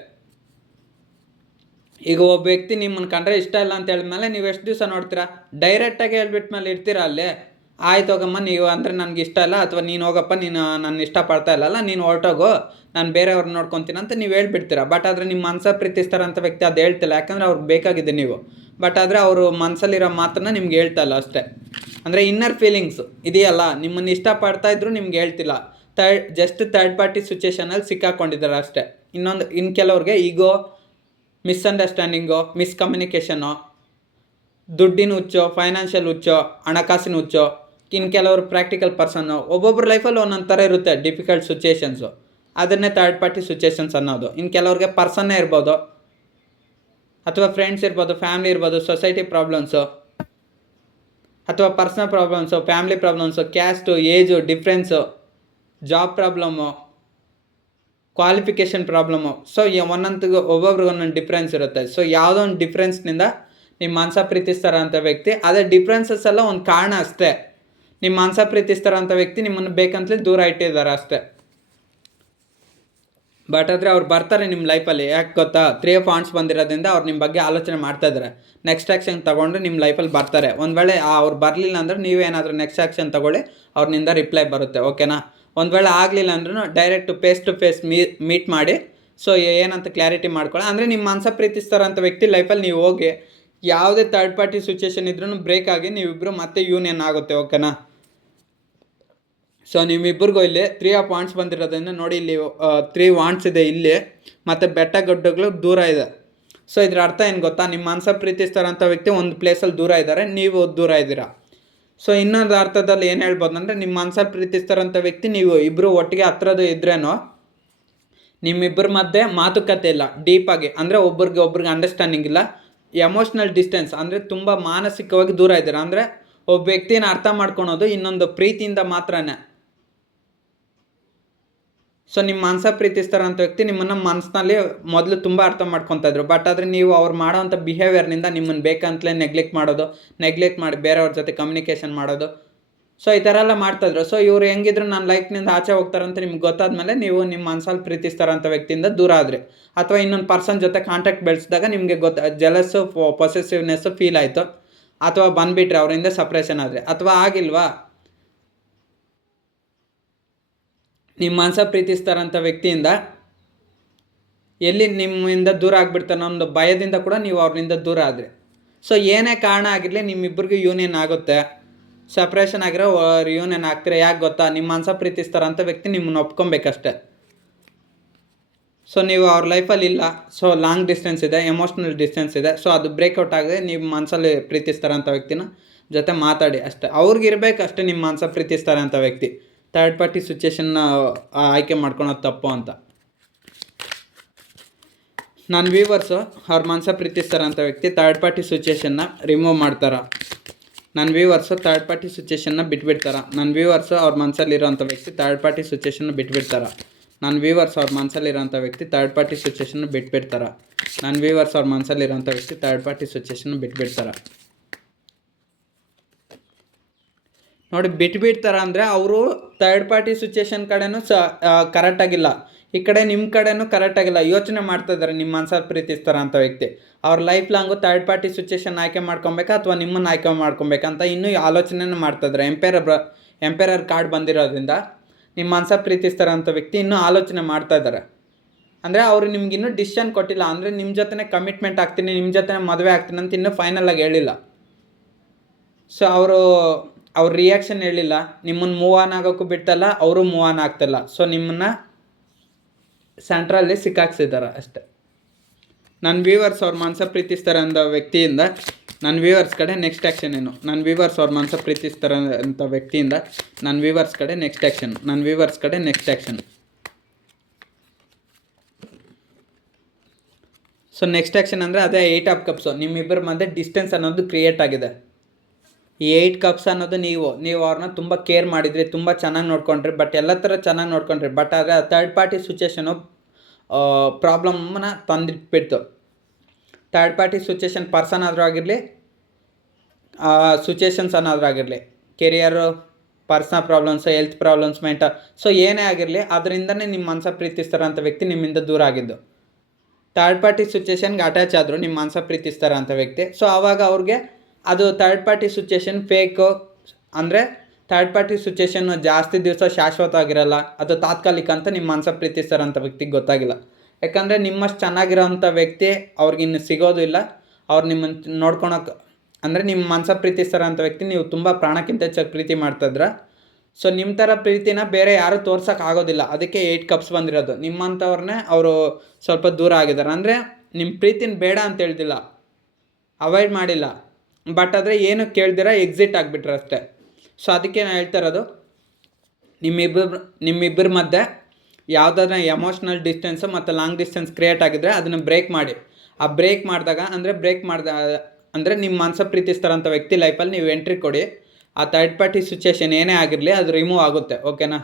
ಈಗ ಒಬ್ಬ ವ್ಯಕ್ತಿ ನಿಮ್ಮನ್ನು ಕಂಡ್ರೆ ಇಷ್ಟ ಇಲ್ಲ ಅಂತ ಹೇಳಿದ್ಮೇಲೆ ನೀವು ಎಷ್ಟು ದಿವಸ ನೋಡ್ತೀರಾ? ಡೈರೆಕ್ಟಾಗಿ ಹೇಳ್ಬಿಟ್ಮೇಲೆ ಇರ್ತೀರಾ ಅಲ್ಲಿ? ಆಯ್ತು ಹೋಗಮ್ಮ, ನೀವು ಅಂದರೆ ನನಗೆ ಇಷ್ಟ ಇಲ್ಲ, ಅಥವಾ ನೀನು ಹೋಗಪ್ಪ, ನೀನು ನನ್ನ ಇಷ್ಟಪಡ್ತಾ ಇಲ್ಲಲ್ಲ, ನೀನು ಹೊರಟೋಗು, ನಾನು ಬೇರೆಯವ್ರನ್ನ ನೋಡ್ಕೊತೀನಿ ಅಂತ ನೀವು ಹೇಳ್ಬಿಡ್ತೀರಾ. ಬಟ್ ಆದರೆ ನಿಮ್ಮ ಮನಸ್ಸ ಪ್ರೀತಿಸ್ತಾರಂಥ ವ್ಯಕ್ತಿ ಅದು ಹೇಳ್ತಿಲ್ಲ, ಯಾಕಂದರೆ ಅವ್ರಿಗೆ ಬೇಕಾಗಿದೆ ನೀವು. ಬಟ್ ಆದರೆ ಅವರು ಮನಸ್ಸಲ್ಲಿರೋ ಮಾತನ್ನು ನಿಮ್ಗೆ ಹೇಳ್ತಾ ಇಲ್ಲ ಅಷ್ಟೇ. ಅಂದರೆ ಇನ್ನರ್ ಫೀಲಿಂಗ್ಸು ಇದೆಯಲ್ಲ, ನಿಮ್ಮನ್ನು ಇಷ್ಟಪಡ್ತಾ ಇದ್ರು ನಿಮ್ಗೆ ಹೇಳ್ತಿಲ್ಲ. ಥರ್ಡ್ ಪಾರ್ಟಿ ಸಿಚುವೇಷನಲ್ಲಿ ಸಿಕ್ಕಾಕೊಂಡಿದ್ದಾರೆ ಅಷ್ಟೇ. ಇನ್ನು ಕೆಲವ್ರಿಗೆ ಈಗೋ, ಮಿಸ್ಅಂಡರ್ಸ್ಟ್ಯಾಂಡಿಂಗು, ಮಿಸ್ಕಮ್ಯುನಿಕೇಷನ್ನು, ದುಡ್ಡಿನ ಹುಚ್ಚು, ಫೈನಾನ್ಷಿಯಲ್ ಹುಚ್ಚು, ಹಣಕಾಸಿನ ಹುಚ್ಚು, ಇನ್ನು ಕೆಲವರು ಪ್ರಾಕ್ಟಿಕಲ್ ಪರ್ಸನ್ನು. ಒಬ್ಬೊಬ್ಬರ ಲೈಫಲ್ಲಿ ಒಂದೊಂದು ಥರ ಇರುತ್ತೆ ಡಿಫಿಕಲ್ಟ್ ಸಿಚುವೇಷನ್ಸು. ಅದನ್ನೇ ಥರ್ಡ್ ಪಾರ್ಟಿ ಸಿಚುವೇಷನ್ಸ್ ಅನ್ನೋದು. ಇನ್ನು ಕೆಲವ್ರಿಗೆ ಪರ್ಸನ್ನೇ ಇರ್ಬೋದು, ಅಥವಾ ಫ್ರೆಂಡ್ಸ್ ಇರ್ಬೋದು, ಫ್ಯಾಮಿಲಿ ಇರ್ಬೋದು, ಸೊಸೈಟಿ ಪ್ರಾಬ್ಲಮ್ಸು, ಅಥವಾ personal problems, family problems, caste, age difference, job problem, qualification problem. So ಒಬ್ಬೊಬ್ರಿಗೆ ಒಂದೊಂದು ಡಿಫ್ರೆನ್ಸ್ ಇರುತ್ತೆ. ಸೊ ಯಾವುದೋ ಒಂದು ಡಿಫ್ರೆನ್ಸ್ನಿಂದ ನಿಮ್ಮ ಮನಸ ಪ್ರೀತಿಸ್ತಾರಂಥ ವ್ಯಕ್ತಿ, ಅದೇ ಡಿಫ್ರೆನ್ಸಸ್ ಎಲ್ಲ ಒಂದು ಕಾರಣ ಅಷ್ಟೇ. ನಿಮ್ಮ ಮನಸ ಪ್ರೀತಿಸ್ತಾರಂಥ ವ್ಯಕ್ತಿ ನಿಮ್ಮನ್ನು ಬೇಕಂತಲೇ ದೂರ ಇಟ್ಟಿದ್ದಾರೆ ಅಷ್ಟೇ. ಬಟ್ ಆದರೆ ಅವ್ರು ಬರ್ತಾರೆ ನಿಮ್ಮ ಲೈಫಲ್ಲಿ. ಯಾಕೆ ಗೊತ್ತಾ? 3 ಆಫ್ ವಾಂಡ್ಸ್ ಬಂದಿರೋದ್ರಿಂದ ಅವ್ರು ನಿಮ್ಮ ಬಗ್ಗೆ ಆಲೋಚನೆ ಮಾಡ್ತಾಯಿದ್ದಾರೆ. ನೆಕ್ಸ್ಟ್ ಆ್ಯಕ್ಷನ್ ತೊಗೊಂಡ್ರೆ ನಿಮ್ಮ ಲೈಫಲ್ಲಿ ಬರ್ತಾರೆ. ಒಂದು ವೇಳೆ ಅವ್ರು ಬರಲಿಲ್ಲ ಅಂದರೆ ನೀವೇನಾದರೂ ನೆಕ್ಸ್ಟ್ ಆ್ಯಕ್ಷನ್ ತೊಗೊಳ್ಳಿ, ಅವ್ರನಿಂದ ರಿಪ್ಲೈ ಬರುತ್ತೆ. ಓಕೆನಾ? ಒಂದು ವೇಳೆ ಆಗಲಿಲ್ಲ ಅಂದ್ರೂ direct face to face meet ಮಾಡಿ, ಸೊ ಏನಂತ ಕ್ಲಾರಿಟಿ ಮಾಡ್ಕೊಳ್ಳಿ. ಅಂದರೆ ನಿಮ್ಮ ಮನಸ ಪ್ರೀತಿಸ್ತಾರಂಥ ವ್ಯಕ್ತಿ ಲೈಫಲ್ಲಿ ನೀವು ಹೋಗಿ ಯಾವುದೇ ಥರ್ಡ್ ಪಾರ್ಟಿ ಸಿಚುವೇಷನ್ ಇದ್ರೂ ಬ್ರೇಕ್ ಆಗಿ ನೀವಿಬ್ಬರು ಮತ್ತೆ ಯೂನಿಯನ್ ಆಗುತ್ತೆ. ಓಕೆನಾ? ಸೊ ನಿಮ್ಮಿಬ್ಬರಿಗೂ ಇಲ್ಲಿ 3 ಆಫ್ ವಾಂಡ್ಸ್ ಬಂದಿರೋದ್ರಿಂದ ನೋಡಿ, ಇಲ್ಲಿ 3 ವಾಂಡ್ಸ್ ಇದೆ ಇಲ್ಲಿ, ಮತ್ತು ಬೆಟ್ಟ ಗುಡ್ಡಗಳು ದೂರ ಇದೆ. ಸೊ ಇದ್ರ ಅರ್ಥ ಏನು ಗೊತ್ತಾ? ನಿಮ್ಮ ಮನಸ ಪ್ರೀತಿಸ್ತಾರಂಥ ವ್ಯಕ್ತಿ ಒಂದು ಪ್ಲೇಸಲ್ಲಿ ದೂರ ಇದ್ದಾರೆ, ನೀವು ದೂರ ಇದ್ದೀರಾ. ಸೊ ಇನ್ನೊಂದು ಅರ್ಥದಲ್ಲಿ ಏನು ಹೇಳ್ಬೋದು ಅಂದರೆ, ನಿಮ್ಮ ಮನಸಲ್ಲಿ ಪ್ರೀತಿಸ್ತಾರಂಥ ವ್ಯಕ್ತಿ ನೀವು ಇಬ್ಬರು ಒಟ್ಟಿಗೆ ಹತ್ರದ್ದು ಇದ್ರೇನೋ ನಿಮ್ಮಿಬ್ಬರ ಮಧ್ಯೆ ಮಾತುಕತೆ ಇಲ್ಲ ಡೀಪಾಗಿ, ಅಂದರೆ ಒಬ್ರಿಗೆ ಅಂಡರ್ಸ್ಟ್ಯಾಂಡಿಂಗ್ ಇಲ್ಲ. ಎಮೋಷ್ನಲ್ ಡಿಸ್ಟೆನ್ಸ್ ಅಂದರೆ ತುಂಬ ಮಾನಸಿಕವಾಗಿ ದೂರ ಇದ್ದೀರ. ಅಂದರೆ ಒಬ್ಬ ವ್ಯಕ್ತಿನ ಅರ್ಥ ಮಾಡ್ಕೊಳೋದು ಇನ್ನೊಂದು ಪ್ರೀತಿಯಿಂದ ಮಾತ್ರನೇ. ಸೊ ನಿಮ್ಮ ಮನಸ ಪ್ರೀತಿಸ್ತಾರಂಥ ವ್ಯಕ್ತಿ ನಿಮ್ಮನ್ನು ಮನಸ್ಸಿನಲ್ಲಿ ಮೊದಲು ತುಂಬ ಅರ್ಥ ಮಾಡ್ಕೊತಾಯಿದ್ರು. ಬಟ್ ಆದರೆ ನೀವು ಅವ್ರು ಮಾಡೋವಂಥ ಬಿಹೇವಿಯರ್ನಿಂದ ನಿಮ್ಮನ್ನು ಬೇಕಂತಲೇ ನೆಗ್ಲೆಕ್ಟ್ ಮಾಡಿ ಬೇರೆಯವ್ರ ಜೊತೆ ಕಮ್ಯುನಿಕೇಷನ್ ಮಾಡೋದು, ಸೊ ಈ ಥರ ಎಲ್ಲ ಮಾಡ್ತಾಯಿದ್ರು. ಸೊ ಇವರು ಹೆಂಗಿದ್ರು ನನ್ನ ಲೈಫ್ನಿಂದ ಆಚೆ ಹೋಗ್ತಾರಂತ ನಿಮ್ಗೆ ಗೊತ್ತಾದ್ಮೇಲೆ ನೀವು ನಿಮ್ಮ ಮನಸ್ಸಲ್ಲಿ ಪ್ರೀತಿಸ್ತಾರಂಥ ವ್ಯಕ್ತಿಯಿಂದ ದೂರ ಆದ್ರಿ. ಅಥವಾ ಇನ್ನೊಂದು ಪರ್ಸನ್ ಜೊತೆ ಕಾಂಟ್ಯಾಕ್ಟ್ ಬೆಳೆಸಿದಾಗ ನಿಮಗೆ ಜೆಲಸ್ಸು, ಪೊಸೆಸಿವ್ನೆಸ್ಸು ಫೀಲ್ ಆಯಿತು, ಅಥವಾ ಬಂದುಬಿಟ್ರೆ ಅವರಿಂದ ಸಪ್ರೇಷನ್ ಆದರೆ, ಅಥವಾ ಆಗಿಲ್ವಾ ನಿಮ್ಮ ಮನಸ ಪ್ರೀತಿಸ್ತಾರಂಥ ವ್ಯಕ್ತಿಯಿಂದ ಎಲ್ಲಿ ನಿಮ್ಮಿಂದ ದೂರ ಆಗಿಬಿಡ್ತಾನೋ ಒಂದು ಭಯದಿಂದ ಕೂಡ ನೀವು ಅವ್ರಿಂದ ದೂರ ಆದರೆ, ಸೊ ಏನೇ ಕಾರಣ ಆಗಿರಲಿ ನಿಮ್ಮಿಬ್ಬರಿಗೂ ಯೂನಿಯನ್ ಆಗುತ್ತೆ. ಸಪ್ರೇಷನ್ ಆಗಿರೋ ರಿಯೂನಿಯನ್ ಆಗ್ತೀರಾ. ಯಾಕೆ ಗೊತ್ತಾ? ನಿಮ್ಮ ಮನಸ ಪ್ರೀತಿಸ್ತಾರಂಥ ವ್ಯಕ್ತಿ ನಿಮ್ಮನ್ನು ಒಪ್ಕೊಬೇಕಷ್ಟೆ. ಸೊ ನೀವು ಅವ್ರ ಲೈಫಲ್ಲಿ ಇಲ್ಲ, ಸೊ ಲಾಂಗ್ ಡಿಸ್ಟೆನ್ಸ್ ಇದೆ, ಎಮೋಷ್ನಲ್ ಡಿಸ್ಟೆನ್ಸ್ ಇದೆ. ಸೊ ಅದು ಬ್ರೇಕ್ಔಟ್ ಆಗಿದೆ. ನಿಮ್ಮ ಮನಸ್ಸಲ್ಲಿ ಪ್ರೀತಿಸ್ತಾರಂಥ ವ್ಯಕ್ತಿನ ಜೊತೆ ಮಾತಾಡಿ ಅಷ್ಟೇ. ಅವ್ರಿಗಿರ್ಬೇಕು ಅಷ್ಟೇ ನಿಮ್ಮ ಮನಸ ಪ್ರೀತಿಸ್ತಾರಂಥ ವ್ಯಕ್ತಿ. ಥರ್ಡ್ ಪಾರ್ಟಿ ಸಿಚುವೇಷನ್ನ ಆಯ್ಕೆ ಮಾಡ್ಕೊಳೋದು ತಪ್ಪು ಅಂತ. ನನ್ನ ವ್ಯೂವರ್ಸು ಅವ್ರ ಮನಸ ಪ್ರೀತಿಸ್ತಾರಂಥ ವ್ಯಕ್ತಿ ಥರ್ಡ್ ಪಾರ್ಟಿ ಸಿಚುವೇಷನ್ನ ರಿಮೂವ್ ಮಾಡ್ತಾರೆ. ನನ್ನ ವ್ಯೂವರ್ಸು ಥರ್ಡ್ ಪಾರ್ಟಿ ಸಿಚುವೇಷನ್ನ ಬಿಟ್ಬಿಡ್ತಾರೆ. ನನ್ನ ವ್ಯೂವರ್ಸು ಅವ್ರ ಮನಸ್ಸಲ್ಲಿರೋಂಥ ವ್ಯಕ್ತಿ ಥರ್ಡ್ ಪಾರ್ಟಿ ಸಿಚುವೇಷನ್ನ ಬಿಟ್ಬಿಡ್ತಾರೆ. ನನ್ನ ವ್ಯೂವರ್ಸ್ ಅವ್ರ ಮನಸ್ಸಲ್ಲಿರೋಂಥ ವ್ಯಕ್ತಿ ಥರ್ಡ್ ಪಾರ್ಟಿ ಸಿಚುವೇಷನ್ನ ಬಿಟ್ಬಿಡ್ತಾರೆ. ನನ್ನ ವ್ಯೂವರ್ಸ್ ಅವ್ರ ಮನಸ್ಸಲ್ಲಿರೋಂಥ ವ್ಯಕ್ತಿ ಥರ್ಡ್ ಪಾರ್ಟಿ ಸಿಚುವೇಷನ್ನ ಬಿಟ್ಬಿಡ್ತಾರೆ. ನೋಡಿ, ಬಿಟ್ಬಿಡ್ತಾರೆ ಅಂದರೆ ಅವರು ಥರ್ಡ್ ಪಾರ್ಟಿ ಸಿಚುವೇಷನ್ ಕಡೆನೂ ಕರೆಕ್ಟಾಗಿಲ್ಲ, ಈ ಕಡೆ ನಿಮ್ಮ ಕಡೆನೂ ಕರೆಕ್ಟಾಗಿಲ್ಲ. ಯೋಚನೆ ಮಾಡ್ತಾಯಿದ್ದಾರೆ ನಿಮ್ಮ ಮನಸ್ಸಲ್ಲಿ ಪ್ರೀತಿಸ್ತಾರ ಅಂತ ವ್ಯಕ್ತಿ. ಅವ್ರ life long third party situation ಆಯ್ಕೆ ಮಾಡ್ಕೊಬೇಕಾ ಅಥವಾ ನಿಮ್ಮನ್ನು ಆಯ್ಕೆ ಮಾಡ್ಕೊಬೇಕಂತ ಇನ್ನೂ ಆಲೋಚನೆಯನ್ನು ಮಾಡ್ತಾಯಿದ್ದಾರೆ. ಎಂಪೈರರ್ ಕಾರ್ಡ್ ಬಂದಿರೋದ್ರಿಂದ ನಿಮ್ಮ ಮನಸ ಪ್ರೀತಿಸ್ತಾರಂಥ ವ್ಯಕ್ತಿ ಇನ್ನೂ ಆಲೋಚನೆ ಮಾಡ್ತಾಯಿದ್ದಾರೆ. ಅಂದರೆ ಅವರು ನಿಮ್ಗಿನ್ನೂ ಡಿಸಿಷನ್ ಕೊಟ್ಟಿಲ್ಲ. ಅಂದರೆ ನಿಮ್ಮ ಜೊತೆ ಕಮಿಟ್ಮೆಂಟ್ ಆಗ್ತೀನಿ, ನಿಮ್ಮ ಜೊತೆ ಮದುವೆ ಆಗ್ತೀನಿ ಅಂತ ಇನ್ನೂ ಫೈನಲಾಗಿ ಹೇಳಿಲ್ಲ. ಸೊ ಅವ್ರ ರಿಯಾಕ್ಷನ್ ಹೇಳಿಲ್ಲ. ನಿಮ್ಮನ್ನು ಮೂವ್ ಆನ್ ಆಗೋಕ್ಕೂ ಬಿಡ್ತಲ್ಲ, ಅವರು ಮೂವ್ ಆನ್ ಆಗ್ತಿಲ್ಲ. ಸೊ ನಿಮ್ಮನ್ನು ಸೆಂಟ್ರಲ್ಲಿ ಸಿಕ್ಕಾಕ್ಸಿದ್ದಾರೆ ಅಷ್ಟೆ. ನನ್ನ ವ್ಯೂವರ್ಸ್ ಅವ್ರ ಮನಸ ಪ್ರೀತಿಸ್ತಾರೆ ಅಂದ ವ್ಯಕ್ತಿಯಿಂದ ನನ್ನ ವ್ಯೂವರ್ಸ್ ಕಡೆ ನೆಕ್ಸ್ಟ್ ಆ್ಯಕ್ಷನ್ ಏನು? ನನ್ನ ವ್ಯೂವರ್ಸ್ ಅವ್ರ ಮನಸ ಪ್ರೀತಿಸ್ತಾರೆ ಅಂತ ವ್ಯಕ್ತಿಯಿಂದ ನನ್ನ ವ್ಯೂವರ್ಸ್ ಕಡೆ ನೆಕ್ಸ್ಟ್ ಆ್ಯಕ್ಷನ್, ನನ್ನ ವ್ಯೂವರ್ಸ್ ಕಡೆ next action. So next action ಅಂದರೆ ಅದೇ 8 ಆಫ್ ಕಪ್ಸು. ನಿಮ್ಮಿಬ್ಬರ ಮಧ್ಯೆ ಡಿಸ್ಟೆನ್ಸ್ ಅನ್ನೋದು ಕ್ರಿಯೇಟ್ ಆಗಿದೆ. ಈ 8 ಕಪ್ಸ್ ಅನ್ನೋದು ನೀವು ಅವ್ರನ್ನ ತುಂಬ ಕೇರ್ ಮಾಡಿದ್ರಿ, ತುಂಬ ಚೆನ್ನಾಗಿ ನೋಡ್ಕೊಂಡ್ರಿ, ಬಟ್ ಎಲ್ಲ ಥರ ಚೆನ್ನಾಗಿ ನೋಡ್ಕೊಂಡ್ರಿ. ಬಟ್ ಆದರೆ ಥರ್ಡ್ ಪಾರ್ಟಿ ಸಿಚುವೇಷನು ಪ್ರಾಬ್ಲಮ್ಮನ್ನ ತಂದಿಟ್ಬಿಡ್ತು. ಥರ್ಡ್ ಪಾರ್ಟಿ ಸಿಚುವೇಷನ್ ಪರ್ಸನ್ ಆದರೂ ಆಗಿರಲಿ, ಸಿಚುವೇಷನ್ಸ್ ಅನ್ನೋದ್ರೂ ಆಗಿರಲಿ, career, personal problems, health problems, mental, so ಏನೇ ಆಗಿರಲಿ ಅದರಿಂದನೇ ನಿಮ್ಮ ಮನಸ ಪ್ರೀತಿಸ್ತಾರಂಥ ವ್ಯಕ್ತಿ ನಿಮ್ಮಿಂದ ದೂರ ಆಗಿದ್ದು. ಥರ್ಡ್ ಪಾರ್ಟಿ ಸಿಚುಯೇಷನ್ಗೆ ಅಟ್ಯಾಚ್ ಆದರು ನಿಮ್ಮ ಮನಸ ಪ್ರೀತಿಸ್ತಾರ ಅಂತ ವ್ಯಕ್ತಿ. ಸೊ ಆವಾಗ ಅವ್ರಿಗೆ ಅದು ಥರ್ಡ್ ಪಾರ್ಟಿ ಸಿಚುಯೇಷನ್ ಫೇಕು, ಅಂದರೆ ಥರ್ಡ್ ಪಾರ್ಟಿ ಸಿಚುಯೇಷನ್ನು ಜಾಸ್ತಿ ದಿವಸ ಶಾಶ್ವತವಾಗಿರಲ್ಲ, ಅದು ತಾತ್ಕಾಲಿಕ ಅಂತ ನಿಮ್ಮ ಮನಸ ಪ್ರೀತಿಸ್ತಾರಂಥ ವ್ಯಕ್ತಿಗೆ ಗೊತ್ತಾಗಿಲ್ಲ. ಯಾಕಂದರೆ ನಿಮ್ಮಷ್ಟು ಚೆನ್ನಾಗಿರೋಂಥ ವ್ಯಕ್ತಿ ಅವ್ರಿಗಿನ್ನು ಸಿಗೋದು ಇಲ್ಲ. ಅವ್ರು ನಿಮ್ಮನ್ನು ನೋಡ್ಕೊಳಕ್ಕೆ, ಅಂದರೆ ನಿಮ್ಮ ಮನಸ ಪ್ರೀತಿಸ್ತಾರಂಥ ವ್ಯಕ್ತಿ ನೀವು ತುಂಬ ಪ್ರಾಣಕ್ಕಿಂತ ಹೆಚ್ಚಾಗಿ ಪ್ರೀತಿ ಮಾಡ್ತಿದ್ರ. ಸೊ ನಿಮ್ಮ ಥರ ಪ್ರೀತಿನ ಬೇರೆ ಯಾರೂ ತೋರ್ಸೋಕೆ ಆಗೋದಿಲ್ಲ. ಅದಕ್ಕೆ 8 ಕಪ್ಸ್ ಬಂದಿರೋದು. ನಿಮ್ಮಂಥವ್ರನ್ನೇ ಅವರು ಸ್ವಲ್ಪ ದೂರ ಆಗಿದ್ದಾರೆ. ಅಂದರೆ ನಿಮ್ಮ ಪ್ರೀತಿನ ಬೇಡ ಅಂತ ಹೇಳ್ತಿಲ್ಲ, ಅವಾಯ್ಡ್ ಮಾಡಿಲ್ಲ, ಬಟ್ ಆದರೆ ಏನು ಕೇಳ್ದಿರ ಎಕ್ಸಿಟ್ ಆಗಿಬಿಟ್ರೆ ಅಷ್ಟೇ. ಸೊ ಅದಕ್ಕೆ ನಾನು ಹೇಳ್ತಾ ಇರೋದು, ನಿಮ್ಮಿಬ್ಬರ ಮಧ್ಯೆ ಯಾವುದಾದ್ರೂ ಎಮೋಷ್ನಲ್ ಡಿಸ್ಟೆನ್ಸು ಮತ್ತು ಲಾಂಗ್ ಡಿಸ್ಟೆನ್ಸ್ ಕ್ರಿಯೇಟ್ ಆಗಿದ್ದರೆ ಅದನ್ನು ಬ್ರೇಕ್ ಮಾಡಿ. ಆ ಬ್ರೇಕ್ ಮಾಡಿದಾಗ ಅಂದರೆ ನಿಮ್ಮ ಮನಸ ಪ್ರೀತಿಸ್ತಾರಂಥ ವ್ಯಕ್ತಿ ಲೈಫಲ್ಲಿ ನೀವು ಎಂಟ್ರಿ ಕೊಡಿ. ಆ ಥರ್ಡ್ ಪಾರ್ಟಿ ಸಿಚುಯೇಷನ್ ಏನೇ ಆಗಿರಲಿ ಅದು ರಿಮೂವ್ ಆಗುತ್ತೆ. ಓಕೆನಾ?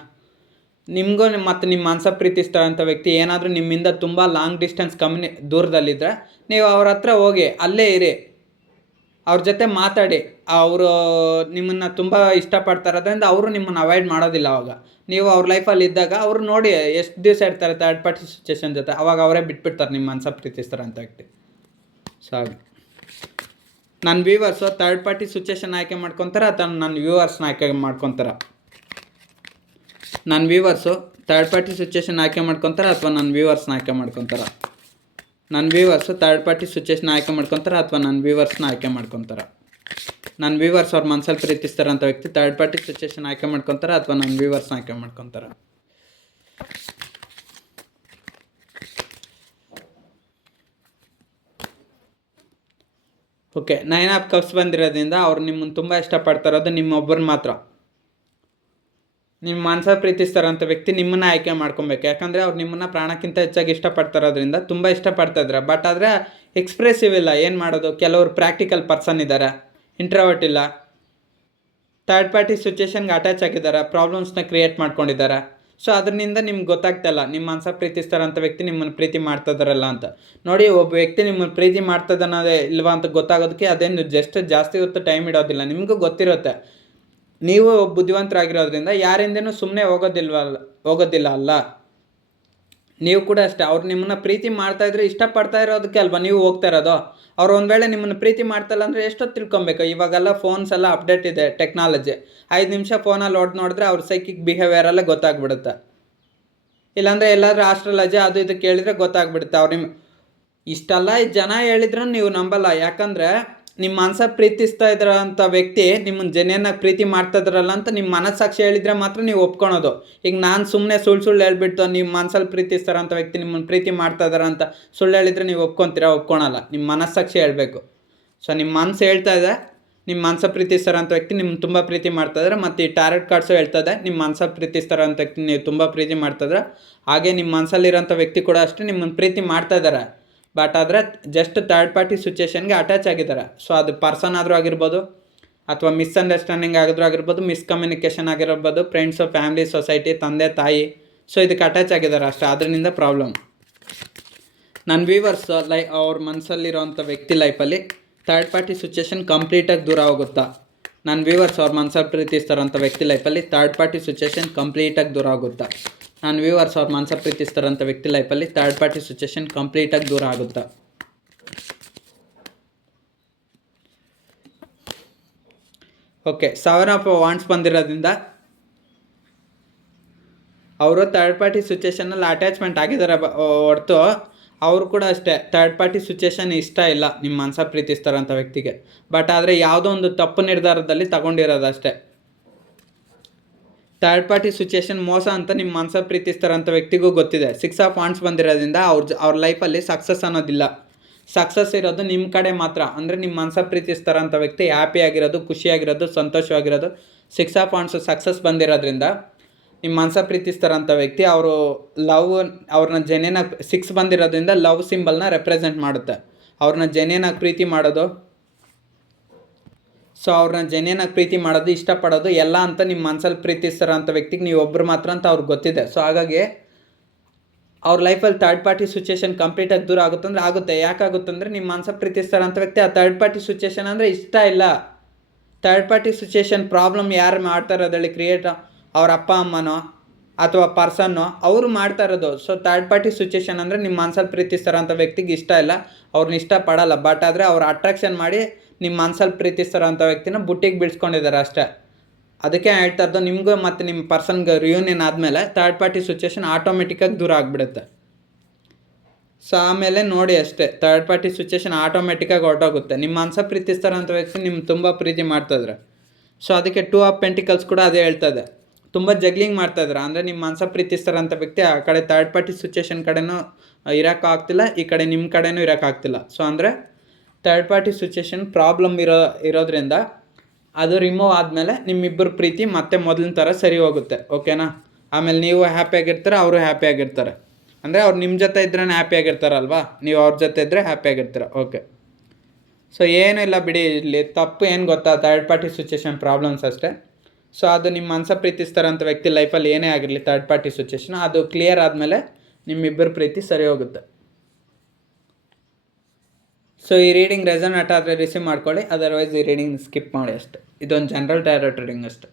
ನಿಮಗೂ ಮತ್ತು ನಿಮ್ಮ ಮನಸ ಪ್ರೀತಿಸ್ತಾರಂಥ ವ್ಯಕ್ತಿ ಏನಾದರೂ ನಿಮ್ಮಿಂದ ತುಂಬ ಲಾಂಗ್ ಡಿಸ್ಟೆನ್ಸ್ ದೂರದಲ್ಲಿದ್ದರೆ ನೀವು ಅವ್ರ ಹತ್ರ ಹೋಗಿ ಅಲ್ಲೇ ಇರಿ, ಅವ್ರ ಜೊತೆ ಮಾತಾಡಿ. ಅವರು ನಿಮ್ಮನ್ನು ತುಂಬ ಇಷ್ಟಪಡ್ತಾರೋದ್ರಿಂದ ಅವರು ನಿಮ್ಮನ್ನು ಅವಾಯ್ಡ್ ಮಾಡೋದಿಲ್ಲ. ಅವಾಗ ನೀವು ಅವ್ರ ಲೈಫಲ್ಲಿ ಇದ್ದಾಗ ಅವರು ನೋಡಿ ಎಷ್ಟು ದಿವಸ ಇರ್ತಾರೆ ಥರ್ಡ್ ಪಾರ್ಟಿ ಸಿಚುಯೇಷನ್ ಜೊತೆ, ಅವಾಗ ಅವರೇ ಬಿಟ್ಬಿಡ್ತಾರೆ ನಿಮ್ಮ ಮನಸ ಪ್ರೀತಿಸ್ತಾರಂಥ ವ್ಯಕ್ತಿ. ಸೊ ಹಾಗೆ ನನ್ನ ವ್ಯೂವರ್ಸು ಥರ್ಡ್ ಪಾರ್ಟಿ ಸಿಚುಯೇಷನ್ ಆಯ್ಕೆ ಮಾಡ್ಕೊತಾರೆ ಅಥವಾ ನನ್ನ ವ್ಯೂವರ್ಸ್ನ ಆಯ್ಕೆ ಮಾಡ್ಕೊತಾರೆ? ನನ್ನ ವ್ಯೂವರ್ಸು ಥರ್ಡ್ ಪಾರ್ಟಿ ಸಿಚುಯೇಷನ್ ಆಯ್ಕೆ ಮಾಡ್ಕೊತಾರೆ ಅಥವಾ ನನ್ನ ವ್ಯೂವರ್ಸ್ನ ಆಯ್ಕೆ ಮಾಡ್ಕೊತಾರೆ? ನನ್ನ ವ್ಯೂವರ್ಸು ಥರ್ಡ್ ಪಾರ್ಟಿ ಸಿಚುಯೇಷನ್ ಆಯ್ಕೆ ಮಾಡ್ಕೊತಾರೆ ಅಥವಾ ನನ್ನ ವ್ಯೂವರ್ಸ್ನ ಆಯ್ಕೆ ಮಾಡ್ಕೊತಾರೆ? ನನ್ನ ವ್ಯೂವರ್ಸ್ ಅವ್ರ ಮನಸ್ಸಲ್ಲಿ ಪ್ರೀತಿಸ್ತಾರಂಥ ವ್ಯಕ್ತಿ ಥರ್ಡ್ ಪಾರ್ಟಿ ಸಿಚುಯೇಷನ್ ಆಯ್ಕೆ ಮಾಡ್ಕೊತಾರೆ ಅಥವಾ ನನ್ನ ವ್ಯೂವರ್ಸ್ನ ಆಯ್ಕೆ ಮಾಡ್ಕೊತಾರೆ? ಓಕೆ, 9 ಕಪ್ಸ್ ಬಂದಿರೋದ್ರಿಂದ ಅವ್ರು ನಿಮ್ಮನ್ನು ತುಂಬ ಇಷ್ಟಪಡ್ತಾ ಇರೋದು ನಿಮ್ಮೊಬ್ಬರನ್ನ ಮಾತ್ರ. ನಿಮ್ಮ ಮನಸ ಪ್ರೀತಿಸ್ತಾರಂಥ ವ್ಯಕ್ತಿ ನಿಮ್ಮನ್ನು ಆಯ್ಕೆ ಮಾಡ್ಕೊಬೇಕು. ಯಾಕಂದರೆ ಅವ್ರು ನಿಮ್ಮನ್ನು ಪ್ರಾಣಕ್ಕಿಂತ ಹೆಚ್ಚಾಗಿ ಇಷ್ಟಪಡ್ತಾ ಇರೋದ್ರಿಂದ ತುಂಬ ಇಷ್ಟಪಡ್ತಾಯಿದ್ರೆ. ಬಟ್ ಆದರೆ ಎಕ್ಸ್ಪ್ರೆಸಿವ್ ಇಲ್ಲ. ಏನು ಮಾಡೋದು? ಕೆಲವರು ಪ್ರಾಕ್ಟಿಕಲ್ ಪರ್ಸನ್ ಇದ್ದಾರೆ, ಇಂಟ್ರವರ್ಟ್ ಇಲ್ಲ, ಥರ್ಡ್ ಪಾರ್ಟಿ ಸಿಚುಯೇಷನ್ಗೆ ಅಟ್ಯಾಚ್ ಆಗಿದ್ದಾರೆ, ಪ್ರಾಬ್ಲಮ್ಸ್ನ ಕ್ರಿಯೇಟ್ ಮಾಡ್ಕೊಂಡಿದ್ದಾರೆ. ಸೊ ಅದರಿಂದ ನಿಮ್ಗೆ ಗೊತ್ತಾಗ್ತಾಯಿಲ್ಲ ನಿಮ್ಮ ಮನಸ ಪ್ರೀತಿಸ್ತಾರಂಥ ವ್ಯಕ್ತಿ ನಿಮ್ಮನ್ನು ಪ್ರೀತಿ ಮಾಡ್ತಾಯಿದ್ದಾರಲ್ಲ ಅಂತ. ನೋಡಿ, ಒಬ್ಬ ವ್ಯಕ್ತಿ ನಿಮ್ಮನ್ನು ಪ್ರೀತಿ ಮಾಡ್ತದನ್ನೋದೇ ಇಲ್ವಾ ಅಂತ ಗೊತ್ತಾಗೋದಕ್ಕೆ ಅದೇನು ಜಾಸ್ತಿ ಹೊತ್ತು ಟೈಮ್ ಇಡೋದಿಲ್ಲ. ನಿಮಗೂ ಗೊತ್ತಿರುತ್ತೆ, ನೀವು ಬುದ್ಧಿವಂತರಾಗಿರೋದ್ರಿಂದ ಯಾರಿಂದನೂ ಸುಮ್ಮನೆ ಹೋಗೋದಿಲ್ಲ ಅಲ್ಲ. ನೀವು ಕೂಡ ಅಷ್ಟೇ. ಅವ್ರು ನಿಮ್ಮನ್ನು ಪ್ರೀತಿ ಮಾಡ್ತಾಯಿದ್ರೆ ಇಷ್ಟಪಡ್ತಾ ಇರೋದಕ್ಕೆ ಅಲ್ವಾ ನೀವು ಹೋಗ್ತಾ ಇರೋದು. ಅವ್ರು ಒಂದು ವೇಳೆ ನಿಮ್ಮನ್ನು ಪ್ರೀತಿ ಮಾಡ್ತಾಯಿಲ್ಲ ಅಂದರೆ ಎಷ್ಟೊತ್ತು ತಿಳ್ಕೊಬೇಕು. ಇವಾಗೆಲ್ಲ ಫೋನ್ಸ್ ಎಲ್ಲ ಅಪ್ಡೇಟ್ ಇದೆ, ಟೆಕ್ನಾಲಜಿ. 5 ನಿಮಿಷ ಫೋನಲ್ಲಿ ನೋಡಿದ್ರೆ ಅವ್ರ ಸೈಕಿಕ್ ಬಿಹೇವಿಯರೆಲ್ಲ ಗೊತ್ತಾಗ್ಬಿಡುತ್ತೆ. ಇಲ್ಲಾಂದರೆ ಎಲ್ಲಾದರೂ ಆಸ್ಟ್ರಾಲಜಿ ಅದು ಇದು ಕೇಳಿದರೆ ಗೊತ್ತಾಗ್ಬಿಡುತ್ತೆ. ಅವ್ರು ಇಷ್ಟೆಲ್ಲ ಜನ ಹೇಳಿದ್ರು ನೀವು ನಂಬಲ್ಲ. ಯಾಕಂದರೆ ನಿಮ್ಮ ಮನಸ ಪ್ರೀತಿಸ್ತಾ ಇದ್ರಂಥ ವ್ಯಕ್ತಿ ನಿಮ್ಮನ್ನು ಜೆನ್ಯೂನ್ನಾಗಿ ಪ್ರೀತಿ ಮಾಡ್ತಾ ಇದ್ರಲ್ಲ ಅಂತ ನಿಮ್ಮ ಮನಸ್ಸಾಕ್ಷಿ ಹೇಳಿದರೆ ಮಾತ್ರ ನೀವು ಒಪ್ಕೊಳೋದು. ಈಗ ನಾನು ಸುಮ್ಮನೆ ಸುಳ್ಳು ಹೇಳ್ಬಿಟ್ಟು ನಿಮ್ಮ ಮನಸ್ಸಲ್ಲಿ ಪ್ರೀತಿಸ್ತಾರಂಥ ವ್ಯಕ್ತಿ ನಿಮ್ಮನ್ನು ಪ್ರೀತಿ ಮಾಡ್ತಾ ಇದ್ದಾರೆ ಅಂತ ಸುಳ್ಳು ಹೇಳಿದರೆ ನೀವು ಒಪ್ಕೊಳಲ್ಲ. ನಿಮ್ಮ ಮನಸ್ಸಾಕ್ಷಿ ಹೇಳಬೇಕು. ಸೊ ನಿಮ್ಮ ಮನಸ್ಸು ಹೇಳ್ತಾ ಇದೆ ನಿಮ್ಮ ಮನಸ ಪ್ರೀತಿಸ್ತಾರಂಥ ವ್ಯಕ್ತಿ ನಿಮ್ಮನ್ನು ತುಂಬ ಪ್ರೀತಿ ಮಾಡ್ತಾಯಿದ್ರೆ, ಮತ್ತು ಈ ಟಾರೆಟ್ ಕಾರ್ಡ್ಸು ಹೇಳ್ತದೆ ನಿಮ್ಮ ಮನಸ ಪ್ರೀತಿಸ್ತಾರಂಥ ವ್ಯಕ್ತಿ ನೀವು ತುಂಬ ಪ್ರೀತಿ ಮಾಡ್ತಾಯಿದ್ರೆ. ಹಾಗೆ ನಿಮ್ಮ ಮನಸ್ಸಲ್ಲಿರೋಂಥ ವ್ಯಕ್ತಿ ಕೂಡ ಅಷ್ಟೇ ನಿಮ್ಮನ್ನು ಪ್ರೀತಿ ಮಾಡ್ತಾಯಿದ್ದಾರೆ. ಬಟ್ ಆದರೆ ಜಸ್ಟ್ ಥರ್ಡ್ ಪಾರ್ಟಿ ಸಿಚುಯೇಷನ್ಗೆ ಅಟ್ಯಾಚ್ ಆಗಿದ್ದಾರೆ. ಸೊ ಅದು ಪರ್ಸನ್ ಆದರೂ ಆಗಿರ್ಬೋದು, ಅಥವಾ ಮಿಸ್ಅಂಡರ್ಸ್ಟ್ಯಾಂಡಿಂಗ್ ಆಗಿರ್ಬೋದು, ಮಿಸ್ಕಮ್ಯುನಿಕೇಷನ್ ಆಗಿರ್ಬೋದು, ಫ್ರೆಂಡ್ಸು, ಫ್ಯಾಮಿಲಿ, ಸೊಸೈಟಿ, ತಂದೆ ತಾಯಿ. ಸೊ ಇದಕ್ಕೆ ಅಟ್ಯಾಚ್ ಆಗಿದ್ದಾರೆ ಅಷ್ಟೇ, ಅದರಿಂದ ಪ್ರಾಬ್ಲಮ್. ನನ್ನ ವ್ಯೂವರ್ಸ್ ಅವ್ರ ಮನಸ್ಸಲ್ಲಿರೋಂಥ ವ್ಯಕ್ತಿ ಲೈಫಲ್ಲಿ ಥರ್ಡ್ ಪಾರ್ಟಿ ಸಿಚುಯೇಷನ್ ಕಂಪ್ಲೀಟಾಗಿ ದೂರ ಹೋಗುತ್ತಾ? ನನ್ನ ವ್ಯೂವರ್ಸ್ ಅವ್ರ ಮನಸ್ಸಲ್ಲಿ ಪ್ರೀತಿಸ್ತಾರಂಥ ವ್ಯಕ್ತಿ ಲೈಫಲ್ಲಿ ಥರ್ಡ್ ಪಾರ್ಟಿ ಸಿಚುಯೇಷನ್ ಕಂಪ್ಲೀಟಾಗಿ ದೂರ ಆಗುತ್ತಾ? ನನ್ನ ವ್ಯೂವರ್ಸ್ ಅವ್ರ ಮನಸ ಪ್ರೀತಿಸ್ತಾರಂಥ ವ್ಯಕ್ತಿ ಲೈಫಲ್ಲಿ ಥರ್ಡ್ ಪಾರ್ಟಿ ಸಿಚುಯೇಷನ್ ಕಂಪ್ಲೀಟಾಗಿ ದೂರ ಆಗುತ್ತಾ? ಓಕೆ, 7 ವಾಂಡ್ಸ್ ಬಂದಿರೋದ್ರಿಂದ ಅವರು ಥರ್ಡ್ ಪಾರ್ಟಿ ಸಿಚುಯೇಷನಲ್ಲಿ ಅಟ್ಯಾಚ್ಮೆಂಟ್ ಆಗಿದ್ದಾರೆ ಹೊರತು ಅವರು ಕೂಡ ಅಷ್ಟೇ ಥರ್ಡ್ ಪಾರ್ಟಿ ಸಿಚುಯೇಷನ್ ಇಷ್ಟ ಇಲ್ಲ ನಿಮ್ಮ ಮನಸ ಪ್ರೀತಿಸ್ತಾರಂಥ ವ್ಯಕ್ತಿಗೆ. ಬಟ್ ಆದರೆ ಯಾವುದೋ ಒಂದು ತಪ್ಪು ನಿರ್ಧಾರದಲ್ಲಿ ತಗೊಂಡಿರೋದಷ್ಟೇ. ಥರ್ಡ್ ಪಾರ್ಟಿ ಸಿಚುಯೇಷನ್ ಮೋಸ ಅಂತ ನಿಮ್ಮ ಮನಸ ಪ್ರೀತಿಸ್ತಾರಂಥ ವ್ಯಕ್ತಿಗೂ ಗೊತ್ತಿದೆ. 6 ವಾಂಡ್ಸ್ ಬಂದಿರೋದ್ರಿಂದ ಅವ್ರ ಲೈಫಲ್ಲಿ ಸಕ್ಸಸ್ ಅನ್ನೋದಿಲ್ಲ. ಸಕ್ಸಸ್ ಇರೋದು ನಿಮ್ಮ ಕಡೆ ಮಾತ್ರ. ಅಂದರೆ ನಿಮ್ಮ ಮನಸ ಪ್ರೀತಿಸ್ತಾರಂಥ ವ್ಯಕ್ತಿ ಹ್ಯಾಪಿಯಾಗಿರೋದು, ಖುಷಿಯಾಗಿರೋದು, ಸಂತೋಷವಾಗಿರೋದು. 6 ವಾಂಡ್ಸ್ ಸಕ್ಸಸ್ ಬಂದಿರೋದ್ರಿಂದ ನಿಮ್ಮ ಮನಸ ಪ್ರೀತಿಸ್ತಾರಂಥ ವ್ಯಕ್ತಿ ಅವ್ರನ್ನ ಜೆನ್ಯೂನಾಗಿ 6 ಬಂದಿರೋದ್ರಿಂದ ಲವ್ ಸಿಂಬಲ್ನ ರೆಪ್ರೆಸೆಂಟ್ ಮಾಡುತ್ತೆ. ಅವ್ರನ್ನ ಜೆನ್ಯೂನಾಗಿ ಪ್ರೀತಿ ಮಾಡೋದು, ಸೊ ಅವ್ರನ್ನ ಜೆನ್ಯೂನಾಗಿ ಪ್ರೀತಿ ಮಾಡೋದು, ಇಷ್ಟಪಡೋದು ಎಲ್ಲ ಅಂತ ನಿಮ್ಮ ಮನಸ್ಸಲ್ಲಿ ಪ್ರೀತಿಸ್ತಾರಂಥ ವ್ಯಕ್ತಿಗೆ ನೀವು ಒಬ್ಬರು ಮಾತ್ರ ಅಂತ ಅವ್ರಿಗೆ ಗೊತ್ತಿದೆ. ಸೊ ಹಾಗಾಗಿ ಅವ್ರ ಲೈಫಲ್ಲಿ ಥರ್ಡ್ ಪಾರ್ಟಿ ಸಿಚುಯೇಷನ್ ಕಂಪ್ಲೀಟಾಗಿ ದೂರ ಆಗುತ್ತಂದ್ರೆ ಆಗುತ್ತೆ. ಯಾಕಾಗುತ್ತಂದರೆ ನಿಮ್ಮ ಮನಸ್ಸ ಪ್ರೀತಿಸ್ತಾರಂಥ ವ್ಯಕ್ತಿ ಆ ಥರ್ಡ್ ಪಾರ್ಟಿ ಸಿಚುಯೇಷನ್ ಅಂದರೆ ಇಷ್ಟ ಇಲ್ಲ. ಥರ್ಡ್ ಪಾರ್ಟಿ ಸಿಚುಯೇಷನ್ ಪ್ರಾಬ್ಲಮ್ ಯಾರು ಮಾಡ್ತಾ ಇರೋದ್ರಲ್ಲಿ ಕ್ರಿಯೇಟ್? ಅವ್ರ ಅಪ್ಪ ಅಮ್ಮನೋ, ಅಥವಾ ಪರ್ಸನ್ನು ಅವರು ಮಾಡ್ತಾ ಇರೋದು. ಸೊ ಥರ್ಡ್ ಪಾರ್ಟಿ ಸಿಚುಯೇಷನ್ ಅಂದರೆ ನಿಮ್ಮ ಮನ್ಸಲ್ಲಿ ಪ್ರೀತಿಸ್ತಾರಂಥ ವ್ಯಕ್ತಿಗೆ ಇಷ್ಟ ಇಲ್ಲ, ಅವ್ರನ್ನ ಇಷ್ಟಪಡಲ್ಲ. ಬಟ್ ಆದರೆ ಅವ್ರು ಅಟ್ರಾಕ್ಷನ್ ಮಾಡಿ ನಿಮ್ಮ ಮನ್ಸಲ್ಲಿ ಪ್ರೀತಿಸ್ತಾರಂಥ ವ್ಯಕ್ತಿನ ಬುಟ್ಟಿಗೆ ಬೀಳ್ಸ್ಕೊಂಡಿದ್ದಾರೆ ಅಷ್ಟೇ. ಅದಕ್ಕೆ ಹೇಳ್ತಾ ಇರೋದು, ನಿಮಗೂ ಮತ್ತು ನಿಮ್ಮ ಪರ್ಸನ್ಗೆ ರಿಯೂನಿಯನ್ ಆದಮೇಲೆ ಥರ್ಡ್ ಪಾರ್ಟಿ ಸಿಚುಯೇಷನ್ ಆಟೋಮೆಟಿಕ್ಕಾಗಿ ದೂರ ಆಗಿಬಿಡುತ್ತೆ. ಸೊ ಆಮೇಲೆ ನೋಡಿ ಅಷ್ಟೇ, ಥರ್ಡ್ ಪಾರ್ಟಿ ಸಿಚುಯೇಷನ್ ಆಟೋಮೆಟಿಕ್ಕಾಗಿ ಹೊರಟೋಗುತ್ತೆ. ನಿಮ್ಮ ಮನ್ಸಲ್ಲಿ ಪ್ರೀತಿಸ್ತಾರಂಥ ವ್ಯಕ್ತಿ ನಿಮ್ಗೆ ತುಂಬ ಪ್ರೀತಿ ಮಾಡ್ತಾಯಿದ್ರೆ. ಸೊ ಅದಕ್ಕೆ 2 ಆಫ್ ಪೆಂಟಿಕಲ್ಸ್ ಕೂಡ ಅದೇ ಹೇಳ್ತದೆ. ತುಂಬ ಜಗ್ಲಿಂಗ್ ಮಾಡ್ತಾಯಿದ್ರೆ ಅಂದರೆ ನಿಮ್ಮ ಮನ್ಸಲ್ಲಿ ಪ್ರೀತಿಸ್ತಾರಂಥ ವ್ಯಕ್ತಿ ಆ ಕಡೆ ಥರ್ಡ್ ಪಾರ್ಟಿ ಸಿಚುಯೇಷನ್ ಕಡೆನೂ ಇರೋಕ್ಕಾಗ್ತಿಲ್ಲ, ಈ ಕಡೆ ನಿಮ್ಮ ಕಡೆನೂ ಇರೋಕ್ಕಾಗ್ತಿಲ್ಲ. ಸೊ ಅಂದರೆ ಥರ್ಡ್ ಪಾರ್ಟಿ ಸಿಚುಯೇಷನ್ ಪ್ರಾಬ್ಲಮ್ ಇರೋದ್ರಿಂದ ಅದು ರಿಮೂವ್ ಆದಮೇಲೆ ನಿಮ್ಮಿಬ್ಬರ ಪ್ರೀತಿ ಮತ್ತೆ ಮೊದಲಿನ ಥರ ಸರಿ ಹೋಗುತ್ತೆ. ಓಕೆನಾ? ಆಮೇಲೆ ನೀವು ಹ್ಯಾಪಿಯಾಗಿರ್ತಾರೆ, ಅವರು ಹ್ಯಾಪಿಯಾಗಿರ್ತಾರೆ. ಅಂದರೆ ಅವ್ರು ನಿಮ್ಮ ಜೊತೆ ಇದ್ರೇ ಹ್ಯಾಪಿಯಾಗಿರ್ತಾರಲ್ವಾ, ನೀವು ಅವ್ರ ಜೊತೆ ಇದ್ದರೆ ಹ್ಯಾಪಿಯಾಗಿರ್ತೀರ. ಓಕೆ. ಸೊ ಏನೂ ಇಲ್ಲ ಬಿಡಿ, ಇಲ್ಲಿ ತಪ್ಪು ಏನು ಗೊತ್ತಾ, ಥರ್ಡ್ ಪಾರ್ಟಿ ಸಿಚುಯೇಷನ್ ಪ್ರಾಬ್ಲಮ್ಸ್ ಅಷ್ಟೇ. ಸೊ ಅದು ನಿಮ್ಮ ಮನಸ ಪ್ರೀತಿಸ್ತಾರಂಥ ವ್ಯಕ್ತಿ ಲೈಫಲ್ಲಿ ಏನೇ ಆಗಿರಲಿ, ಥರ್ಡ್ ಪಾರ್ಟಿ ಸಿಚುಯೇಷನ್ ಅದು ಕ್ಲಿಯರ್ ಆದಮೇಲೆ ನಿಮ್ಮಿಬ್ಬರ ಪ್ರೀತಿ ಸರಿ ಹೋಗುತ್ತೆ. ಸೊ ಈ ರೀಡಿಂಗ್ ರೆಸನೇಟ್ ಆದರೆ ರಿಸೀವ್ ಮಾಡ್ಕೊಳ್ಳಿ, ಅದರ್ವೈಸ್ ಈ ರೀಡಿಂಗ್ ಸ್ಕಿಪ್ ಮಾಡಿ ಅಷ್ಟೇ. ಇದೊಂದು ಜನರಲ್ ಟ್ಯಾರೋ ರೀಡಿಂಗ್ ಅಷ್ಟೇ.